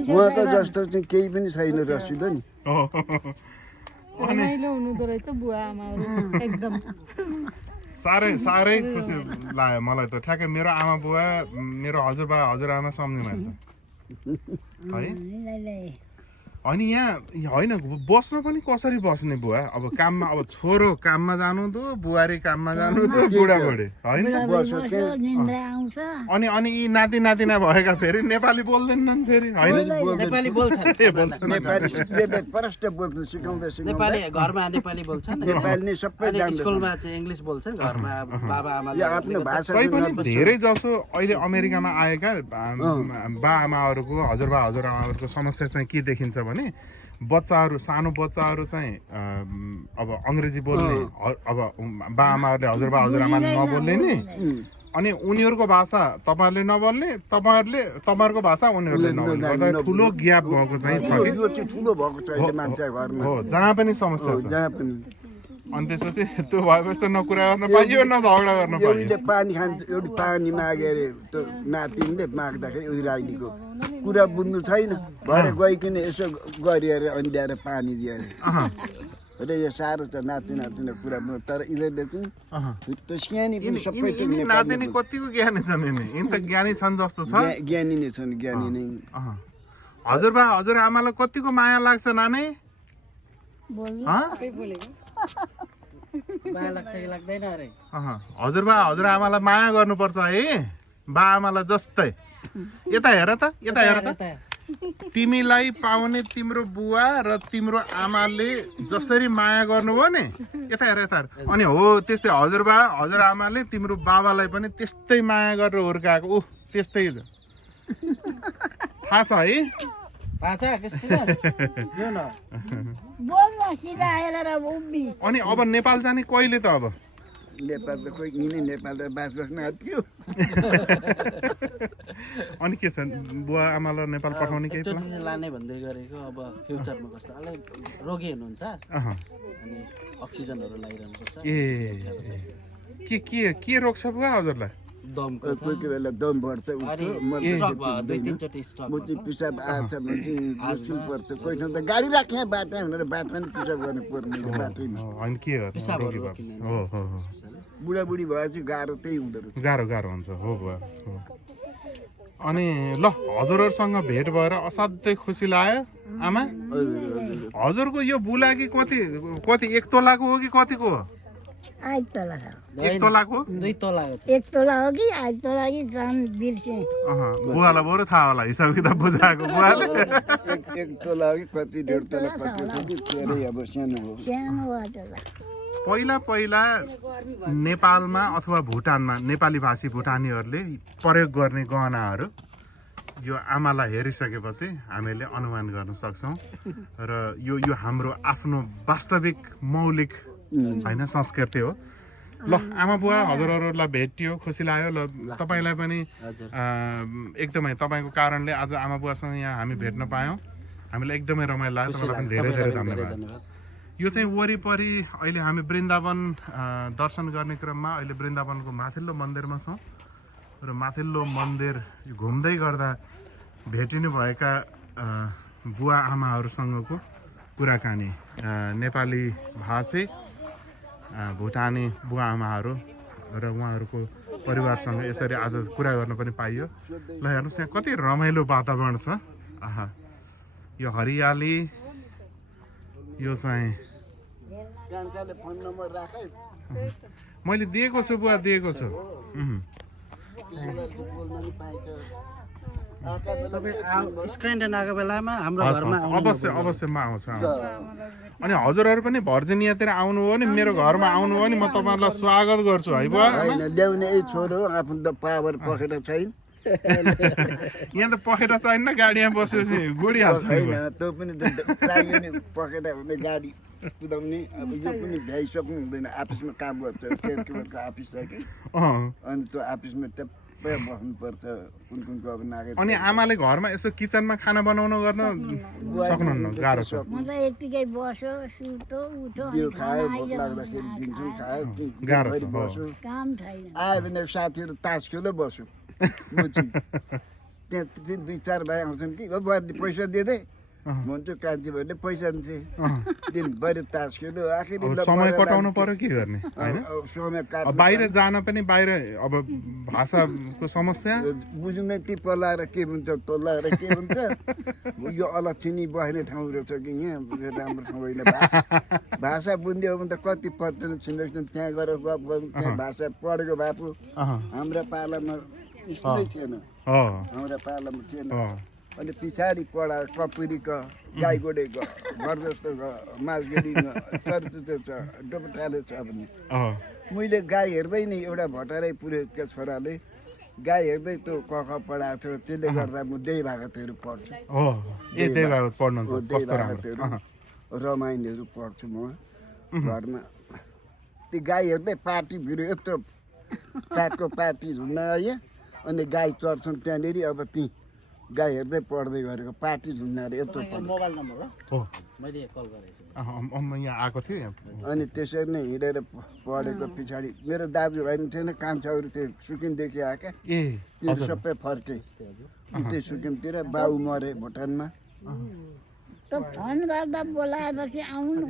उहाँको जस्तो चाहिँ केही पनि छैन रसिलो नि रमाइलो हुनुहुँदो रहेछ बुवा आमाहरू एकदम साह्रै साह्रै खुसी लाग्यो मलाई त ठ्याक्कै मेरो आमा बुवा मेरो हजुरबा हजुरआमा सम्झिँदैन है अनि यहाँ होइन बस्न पनि कसरी बस्ने बुवा अब काममा अब छोरो काममा जानु दो बुहारी काममा जानु दो बुढाबुढी होइन निन्द्रा आउँछ अनि अनि यी नाति नातिना भएका फेरि नेपाली बोल्दैनन् फेरि होइन नेपाली बोल्छन् ए भन्छन् नेपाली प्रष्ट बोल्छन् सिकाउँदै नेपाली घरमा नेपाली बोल्छन् नेपाली नै सबै अनि जान्दछन् स्कुलमा चाहिँ इङ्ग्लिस बोल्छन् घरमा बाबा आमाले यो आफ्नो भाषा तै पनि धेरै जसो अहिले अमेरिकामा आएका बा आमाहरूको हजुरबा हजुरआमाहरूको समस्या चाहिँ के देखिन्छ भने बच्चाहरू सानो बच्चाहरू चाहिँ अब अङ्ग्रेजी बोल्ने अब बा आमाहरूले हजुरबा हजुरआमाले नबोल्ने नि अनि उनीहरूको भाषा तपाईँहरूले नबोल्ने तपाईँहरूको भाषा उनीहरूले नबोल्ने गर्दा ठुलो ग्याप भएको चाहिँ छ कि यो चाहिँ ठुलो भएको छ अहिले मान्छे घरमा हो जहाँ पनि समस्या छ जहाँ पनि अनि त्यसपछि त्यो भएपछि त न कुरा गर्न पाइयो न झगडा गर्न पाइयो एउटीले पानी खान्छ एउटी पानी मागे अरे त्यो नातिनीले माग्दाखेरि एउटी राईको कुरा बुझ्नु छैन भरे गइकन यसो गरिएर अनि ल्याएर पानी दियो अरे यो साह्रो छ नाति नातिना कुरा तर यिनीहरूले चाहिँ त्यो सानी पनि सबै यिनी नातिनी कतिको ज्ञानी छन् यिनी यिनी त ज्ञानी छन् जस्तो छ ज्ञानी नै छन् ज्ञानी नै हजुरबा हजुरआमालाई कतिको माया लाग्छ नानी माया लाग्छ कि लाग्दैन अरे हजुरबा हजुरआमालाई माया गर्नुपर्छ है बा आमालाई जस्तै यता हेर त तिमीलाई पाउने तिम्रो बुवा र तिम्रो आमाले जसरी माया गर्नुभयो नि यता हेर अनि हो त्यस्तै हजुरबा हजुरआमाले तिम्रो बाबालाई पनि त्यस्तै माया गरेर हुर्काएको त्यस्तै थाहा छ है अनि अब नेपाल जाने कहिले त अब नेपाल त खोइ यिनै नेपाल त बास बस्न आँट्यो अनि के छ बुवा आमालाई नेपाल पठाउने केही प्लान लाने भन्दै गरेको अब फ्युचरमा कस्तो अलि रोगी हुनुहुन्छ अनि अक्सिजनहरू लगाइरहनु पर्छ के रोग छ बुवा हजुरलाई दमको कोही कोही बेला दम बढ्छ उसको म चाहिँ पिसाब आछ भने चाहिँ मुस्किल पर्छ कोही ठाउँ त गाडी राख्ने बाटो भनेर बाटोमा नि पिसाब गर्नु पर्ने बाटोमा अनि के गर्नु हो बुढाबुढी भएपछि गाह्रो त्यही हुँदो रहेछ गाह्रो हुन्छ हो बुवा अनि ल हजुरहरूसँग भेट भएर असाध्यै खुसी लाग्यो आमा हजुरको यो बुलाकी कति 1 तोलाको हो कि कतिको हो 8 तोला 1 तोलाको 2 तोला 1 तोला हो कि 8 तोला कि जान बिर्से बुवालाई बरु थाहा होला हिसाब किताब बुझाएको बुवाले 1 तोला हो कि कति 1.5 तोला कति हो कि थोरै अब सानो हो पहिला नेपालमा अथवा भुटानमा नेपाली भाषी भुटानीहरूले प्रयोग गर्ने गहनाहरू यो आमालाई हेरिसकेपछि हामीले अनुमान गर्न सक्छौँ र यो हाम्रो आफ्नो वास्तविक मौलिक होइन संस्कृति हो ल आमा बुवा हजुरहरूलाई भेटियो खुसी लाग्यो ल तपाईँलाई पनि एकदमै तपाईँको कारणले आज आमा बुवासँग यहाँ हामी भेट्न पायौँ हामीलाई एकदमै रमाइलो लाग्यो तपाईँलाई पनि धेरै धेरै धन्यवाद यो चाहिँ वरिपरि अहिले हामी वृन्दावन दर्शन गर्ने क्रममा अहिले वृन्दावनको माथिल्लो मन्दिरमा छौँ र माथिल्लो मन्दिर घुम्दै गर्दा भेटिनु भएका बुवा आमाहरूसँगको कुराकानी नेपाली भाषी भुटानी बुवा आमाहरू र उहाँहरूको परिवारसँग यसरी आज कुरा गर्न पनि पाइयो। ल हेर्नुहोस् यहाँ कति रमाइलो वातावरण छ। आहा यो हरियाली यो चाहिँ कान्छाले फोन नम्बर राखे मैले दिएको छु बुवा दिएको छु। बोल्न नि पाइन्छ। स्क्यान्डेन आएको बेलामा हाम्रो हस् घरमा हस् अवश्य अवश्य म आउँछु अनि हजुरहरू पनि भर्जिनियातिर आउनुभयो नि मेरो घरमा आउनुभयो नि म तपाईँहरूलाई स्वागत गर्छु है बुवा। होइन ल्याउने यही छोरो हो आफ्नो त पावर पखेटा छैन। यहाँ त पखेटा चाहिन्न गाडीमा बसेपछि गुडिहाल्छ नि बुवा। होइन त्यो पनि त चाहियो नि पखेटा हुने गाडी कुदाउने। अब यो पनि भ्याइसक्नु हुँदैन अफिसमा काम गर्छ केरकेवरको अफिस छ कि अनि त्यो अफिसमा टप्पै बस्नुपर्छ कुन कुनको अब नागे। अनि आमाले घरमा यसो किचनमा खाना बनाउनु गर्न सक्नुहुन्न गाह्रो छ। म त यत्तिकै बस्यो सुतो उठो त्यो अनि खायो खाना भोक लाग्दाखेरि दिन्छौँ खायो गाह्रो छ, दिनभरि बस्यो। काम छैन। आयो भने साथीहरू तास खेलो बस्यो त्यहाँ दुई चार भाइ आउँछन् कि बुहारी पैसा दिँदै भन्छु कान्छी भने पैसा दिन्छे दिनभरि तास खेल्यो आखिरी अब समय कटाउनु पर्यो के गर्ने होइन। समय अब बाहिर जान पनि बाहिर अब भाषाको समस्या बुझ्ने ती पलाएर के हुन्छ तोलाएर के हुन्छ यो अलक्षिणी बस्ने ठाउँ रहेछ कि यहाँ राम्रोसँग होइन भाषा बुझ्ने हो भने त कति पत्रिन छिमेक त्यहाँ गएर गफ गर्नु त्यहाँ भाषा पढेको भए पो हाम्रा पालामा स्कुलै थिएन हाम्रा पालामा थिएन। अनि पछाडि पढा कपुरी क गाई गोडे ग घर जस्तो ग मालगेडी चर्चुचो छ डोपटाले छ भने मैले गाई हेर्दै नि एउटा भटारै पुरेका छोराले गाई हेर्दै त्यो क ख पढाएको थियो त्यसले गर्दा म देही भागतहरू पढ्छु। रामायणहरू पढ्छु म घरमा। त्यो गाई हेर्दै पार्टी भिडियो यत्रो काठको पार्टी झुन्ड आयो अनि गाई चर्छन् त्यहाँनिर अब ती गाई हेर्दै पढ्दै गरेको पार्टी झुन्डाएर यत्रो मोबाइल नम्बर हो मैले कल गरेको यहाँ आएको थियो। अनि त्यसरी नै हिँडेर पढेको पछाडि मेरो दाजुभाइ पनि थिएन कान्छाहरू थियो सुकिमदेखि आएका त्यो सबै फर्के त्यही सुकिमतिर बाउ मरे भुटानमा। त फोन गर्दा बोलाएपछि आउनु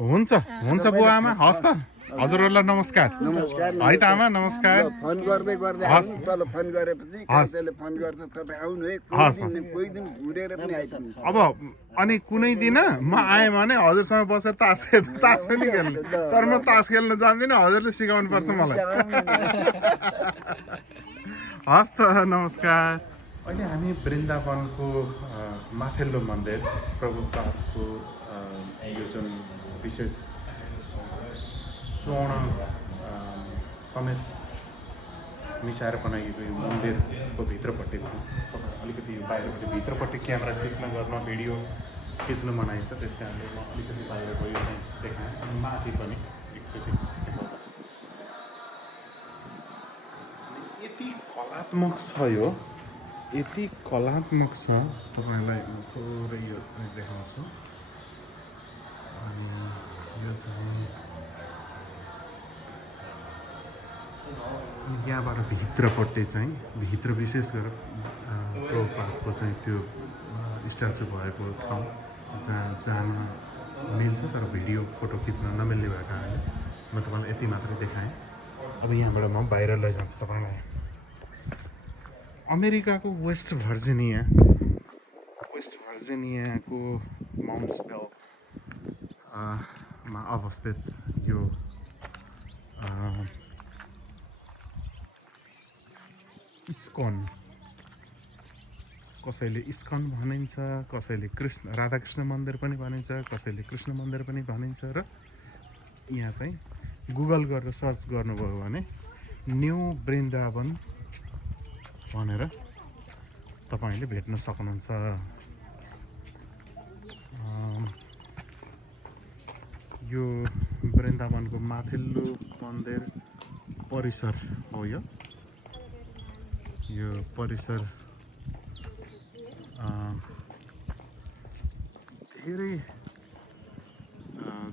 हुन्छ हुन्छ बुवा आमा हस् त हजुरहरूलाई नमस्कार नमस्कार है त आमा नमस्कार। फोन गर्दै गर्दै आउनु तल फोन गरेपछि कान्छाले फोन गर्छ तपाईँ आउनु है कोही दिन घुरेर पनि आइपुग्नु। अब अनि कुनै दिन म आएँ भने हजुरसँग बसेर तास पनि खेल्नु तर म तास खेल्न जान्दिनँ हजुरले सिकाउनु पर्छ मलाई। हस् त नमस्कार। अहिले हामी वृन्दावनको माथिल्लो मन्दिर प्रभुपादको यो जुन विशेष स्वर्ण समेत मिसाएर बनाइएको यो मन्दिरको भित्रपट्टि छ। अलिकति बाहिरपट्टि भित्रपट्टि क्यामेरा खिच्न गर्न भिडियो खिच्नु मनाइ छ त्यस कारणले म अलिकति बाहिर गयो चाहिँ देखाएँ अनि माथि पनि एकचोटि देखाउँदा यति कलात्मक छ यो यति कलात्मक छ तपाईँलाई म थोरै यो चाहिँ देखाउँछु। अनि यो चाहिँ यहाँबाट भित्रपट्टि चाहिँ भित्र विशेष गरेर प्रभुपादको चाहिँ त्यो स्ट्याचु भएको ठाउँ जहाँ जान मिल्छ तर भिडियो फोटो खिच्न नमिल्ने भएको कारणले म तपाईँलाई यति मात्रै देखाएँ। अब यहाँबाट म बाहिर लैजान्छु तपाईँलाई। अमेरिकाको वेस्ट भर्जिनियाको माउन्ट्सभिल मा अवस्थित यो इस्कन कसैले इस्कन भनिन्छ कसैले राधाकृष्ण मन्दिर पनि भनिन्छ कसैले कृष्ण मन्दिर पनि भनिन्छ र यहाँ चाहिँ गुगल गरेर सर्च गर्नुभयो भने न्यू वृन्दावन भनेर तपाईँले भेट्न सक्नुहुन्छ। यो वृन्दावनको माथिल्लो मन्दिर परिसर हो यो परिसर धेरै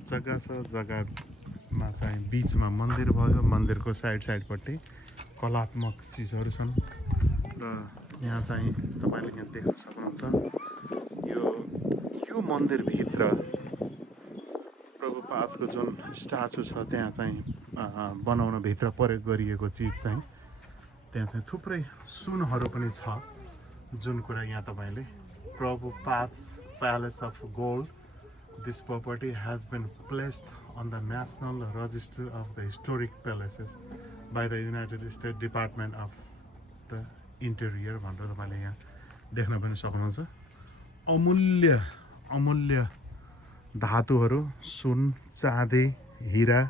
जग्गा छ, जग्गामा चाहिँ बिचमा मन्दिर भयो, मन्दिरको साइडपट्टि कलात्मक चिजहरू छन् र यहाँ चाहिँ तपाईँले यहाँ देख्न सक्नुहुन्छ यो मन्दिरभित्र प्रभुपादको जुन स्ट्याचु छ त्यहाँ चाहिँ बनाउन भित्र प्रयोग गरिएको चिज चाहिँ त्यहाँ चाहिँ थुप्रै सुनहरू पनि छ, जुन कुरा यहाँ तपाईँले Prabhupada's Palace of Gold, this property has been placed on the National Register of the historic palaces by the United State Department of the Interior भनेर तपाईँले यहाँ देख्न पनि सक्नुहुन्छ। अमूल्य धातुहरू, सुन, चाँदी, हिरा,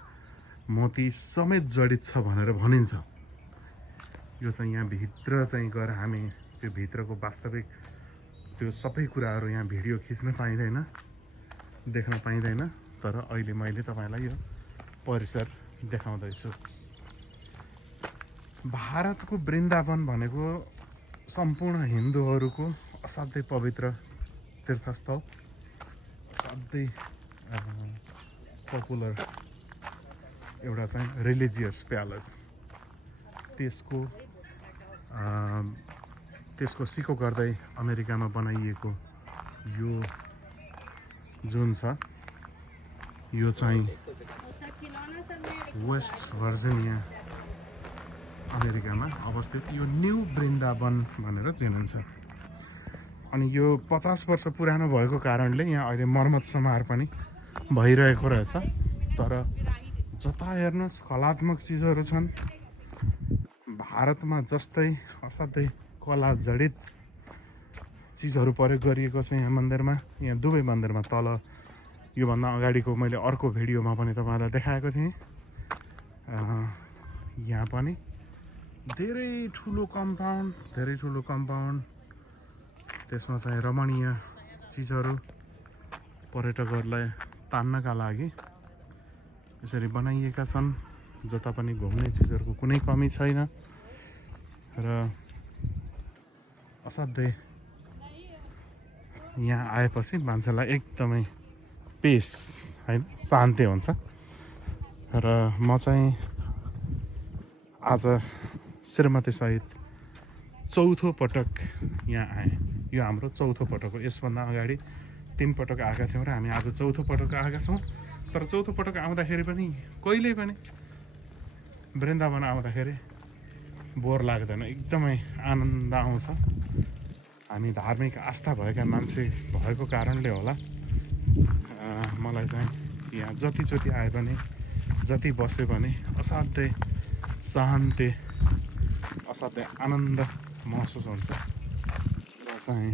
मोती समेत जडित छ भनेर भनिन्छ। यो चाहिँ यहाँ भित्र चाहिँ गएर हामी त्यो भित्रको वास्तविक त्यो सबै कुराहरू यहाँ भिडियो खिच्न पाइँदैन, देख्न पाइँदैन, तर अहिले मैले तपाईँलाई यो परिसर देखाउँदैछु। भारतको वृन्दावन भनेको सम्पूर्ण हिन्दूहरूको असाध्यै पवित्र तीर्थस्थल, असाध्यै पपुलर एउटा चाहिँ रिलिजियस प्यालेस। त्यसको सिको गर्दै अमेरिकामा बनाइएको यो जुन छ यो चाहिँ वेस्ट भर्जिनिया अमेरिकामा अवस्थित यो न्यू वृन्दावन भनेर चिनिन्छ। अनि यो 50 वर्ष पुरानो भएको कारणले यहाँ अहिले मर्मत समार पनि भइरहेको रहेछ। तर जता हेर्नुहोस् कलात्मक चिजहरू छन्। भारतमा जस्तै असाध्यै कला जडित चिजहरू प्रयोग गरिएको छ यहाँ मन्दिरमा। यहाँ दुवै मन्दिरमा तल योभन्दा अगाडिको मैले अर्को भिडियोमा पनि तपाईँलाई देखाएको थिएँ। यहाँ पनि धेरै ठुलो कम्पाउन्ड, त्यसमा चाहिँ रमणीय चिजहरू पर्यटकहरूलाई तान्नका लागि यसरी बनाइएका छन्। जता पनि घुम्ने चिजहरूको कुनै कमी छैन र असाध्यै यहाँ आएपछि मान्छेलाई एकदमै पेस हैन शान्ति हुन्छ। र म चाहिँ आज श्रीमतीसहित चौथो पटक यहाँ आएँ। यो हाम्रो चौथो पटक हो। यसभन्दा अगाडि 3 पटक आएका थियौँ र हामी आज चौथो पटक आएका छौँ। तर चौथो पटक आउँदाखेरि पनि कहिल्यै पनि वृन्दावन आउँदाखेरि बोर लाग्दैन, एकदमै आनन्द आउँछ। हामी धार्मिक आस्था भएका मान्छे भएको कारणले होला मलाई चाहिँ यहाँ जतिचोटि आए पनि जति बसे पनि असाध्यै शान्ति, असाध्यै आनन्द महसुस हुन्छ। र चाहिँ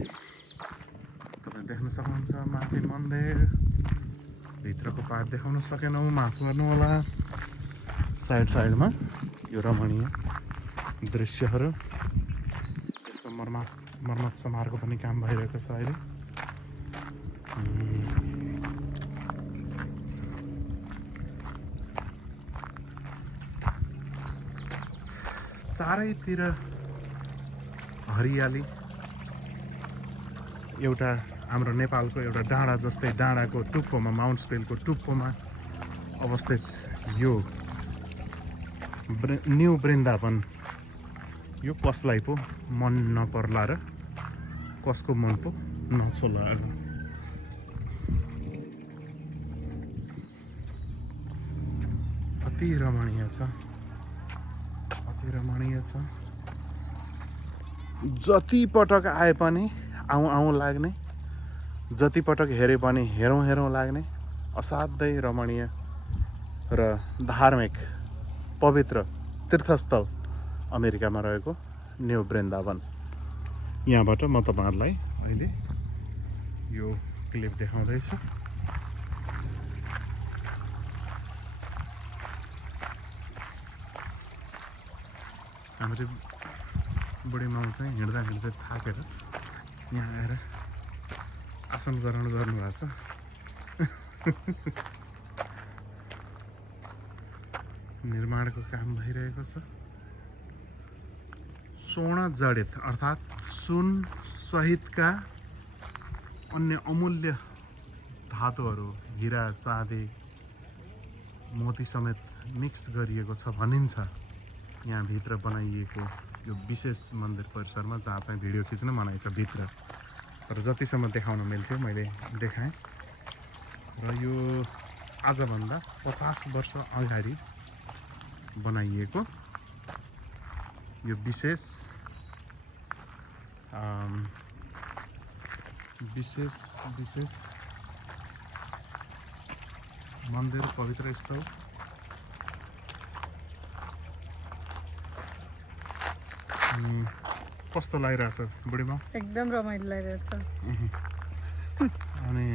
तपाईँ देख्न सक्नुहुन्छ माथि मन्दिर, भित्रको पार्ट देखाउन सकेनौँ, माफ गर्नु होला। साइडमा यो रमणीय दृश्यहरू, त्यसको मर्मत समारको पनि काम भइरहेको छ अहिले। चारैतिर हरियाली, एउटा हाम्रो नेपालको एउटा डाँडा जस्तै डाँडाको टुप्पोमा, माउन्ट स्पेलको टुप्पोमा अवस्थित यो न्यू वृन्दावन, यो कसलाई पो मन नपर्ला र कसको मन पो नछोला। अति रमणीय छ। जति पटक आए पनि आउँ लाग्ने, जति पटक हेरे पनि हेरौँ लाग्ने असाध्यै रमणीय र धार्मिक पवित्र तीर्थस्थल अमेरिकामा रहेको न्यू वृन्दावन। यहाँबाट म तपाईँहरूलाई अहिले यो क्लिप देखाउँदैछु। हाम्रो बुढी माउ चाहिँ हिँड्दा थाकेर यहाँ आएर आसन ग्रहण गर्नुभएको छ। निर्माणको काम भइरहेको छ। स्वर्ण जडित अर्थात् सुन सहितका अन्य अमूल्य धातुहरू, हिरा, चाँदी, मोती समेत मिक्स गरिएको छ भनिन्छ यहाँभित्र बनाइएको यो विशेष मन्दिर परिसरमा, जहाँ चाहिँ भिडियो खिच्न मनाइ छ भित्र। तर जतिसम्म देखाउन मिल्थ्यो मैले देखाएँ। र यो आजभन्दा 50 वर्ष अगाडि बनाइएको यो विशेष मन्दिर, पवित्र स्थल। कस्तो लागिरहेछ बुढीमा? एकदम रमाइलो लागिरहेछ। अनि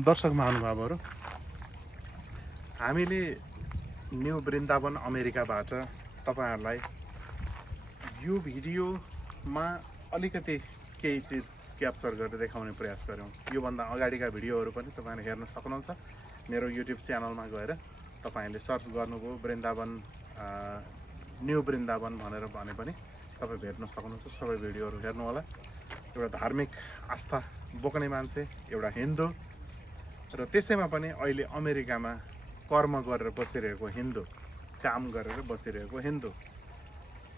दर्शक महानुभावहरू, हामीले न्यू वृन्दावन अमेरिकाबाट तपाईँहरूलाई यो भिडियोमा अलिकति केही चिज क्याप्चर गरेर देखाउने प्रयास गऱ्यौँ। योभन्दा अगाडिका भिडियोहरू पनि तपाईँले हेर्न सक्नुहुन्छ। मेरो युट्युब च्यानलमा गएर तपाईँले सर्च गर्नुभयो वृन्दावन, न्यू वृन्दावन भनेर भने पनि तपाईँ भेट्न सक्नुहुन्छ। सबै भिडियोहरू हेर्नु होला। एउटा धार्मिक आस्था बोक्ने मान्छे, एउटा हिन्दू, र त्यसैमा पनि अहिले अमेरिकामा कर्म गरेर बसिरहेको हिन्दू, काम गरेर बसिरहेको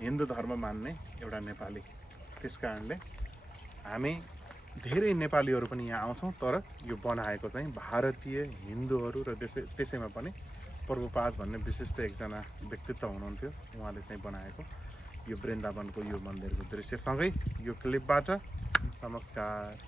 हिन्दू धर्म मान्ने एउटा नेपाली। त्यस कारणले हामी धेरै नेपालीहरू पनि यहाँ आउँछौँ। तर यो बनाएको चाहिँ भारतीय हिन्दूहरू, र त्यसैमा पनि प्रभुपाद भन्ने विशिष्ट एकजना व्यक्तित्व हुनुहुन्थ्यो, उहाँले चाहिँ बनाएको यो वृन्दावनको यो मन्दिरको दृश्यसँगै यो क्लिपबाट नमस्कार।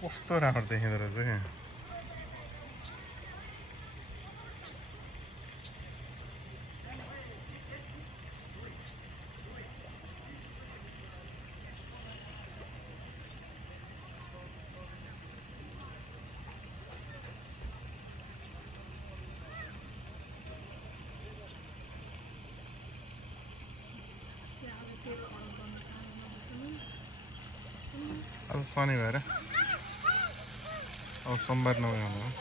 कस्तो राम्रो देखिँदो रहेछ क्या। आज शनिबार अब सोमबार नभए होला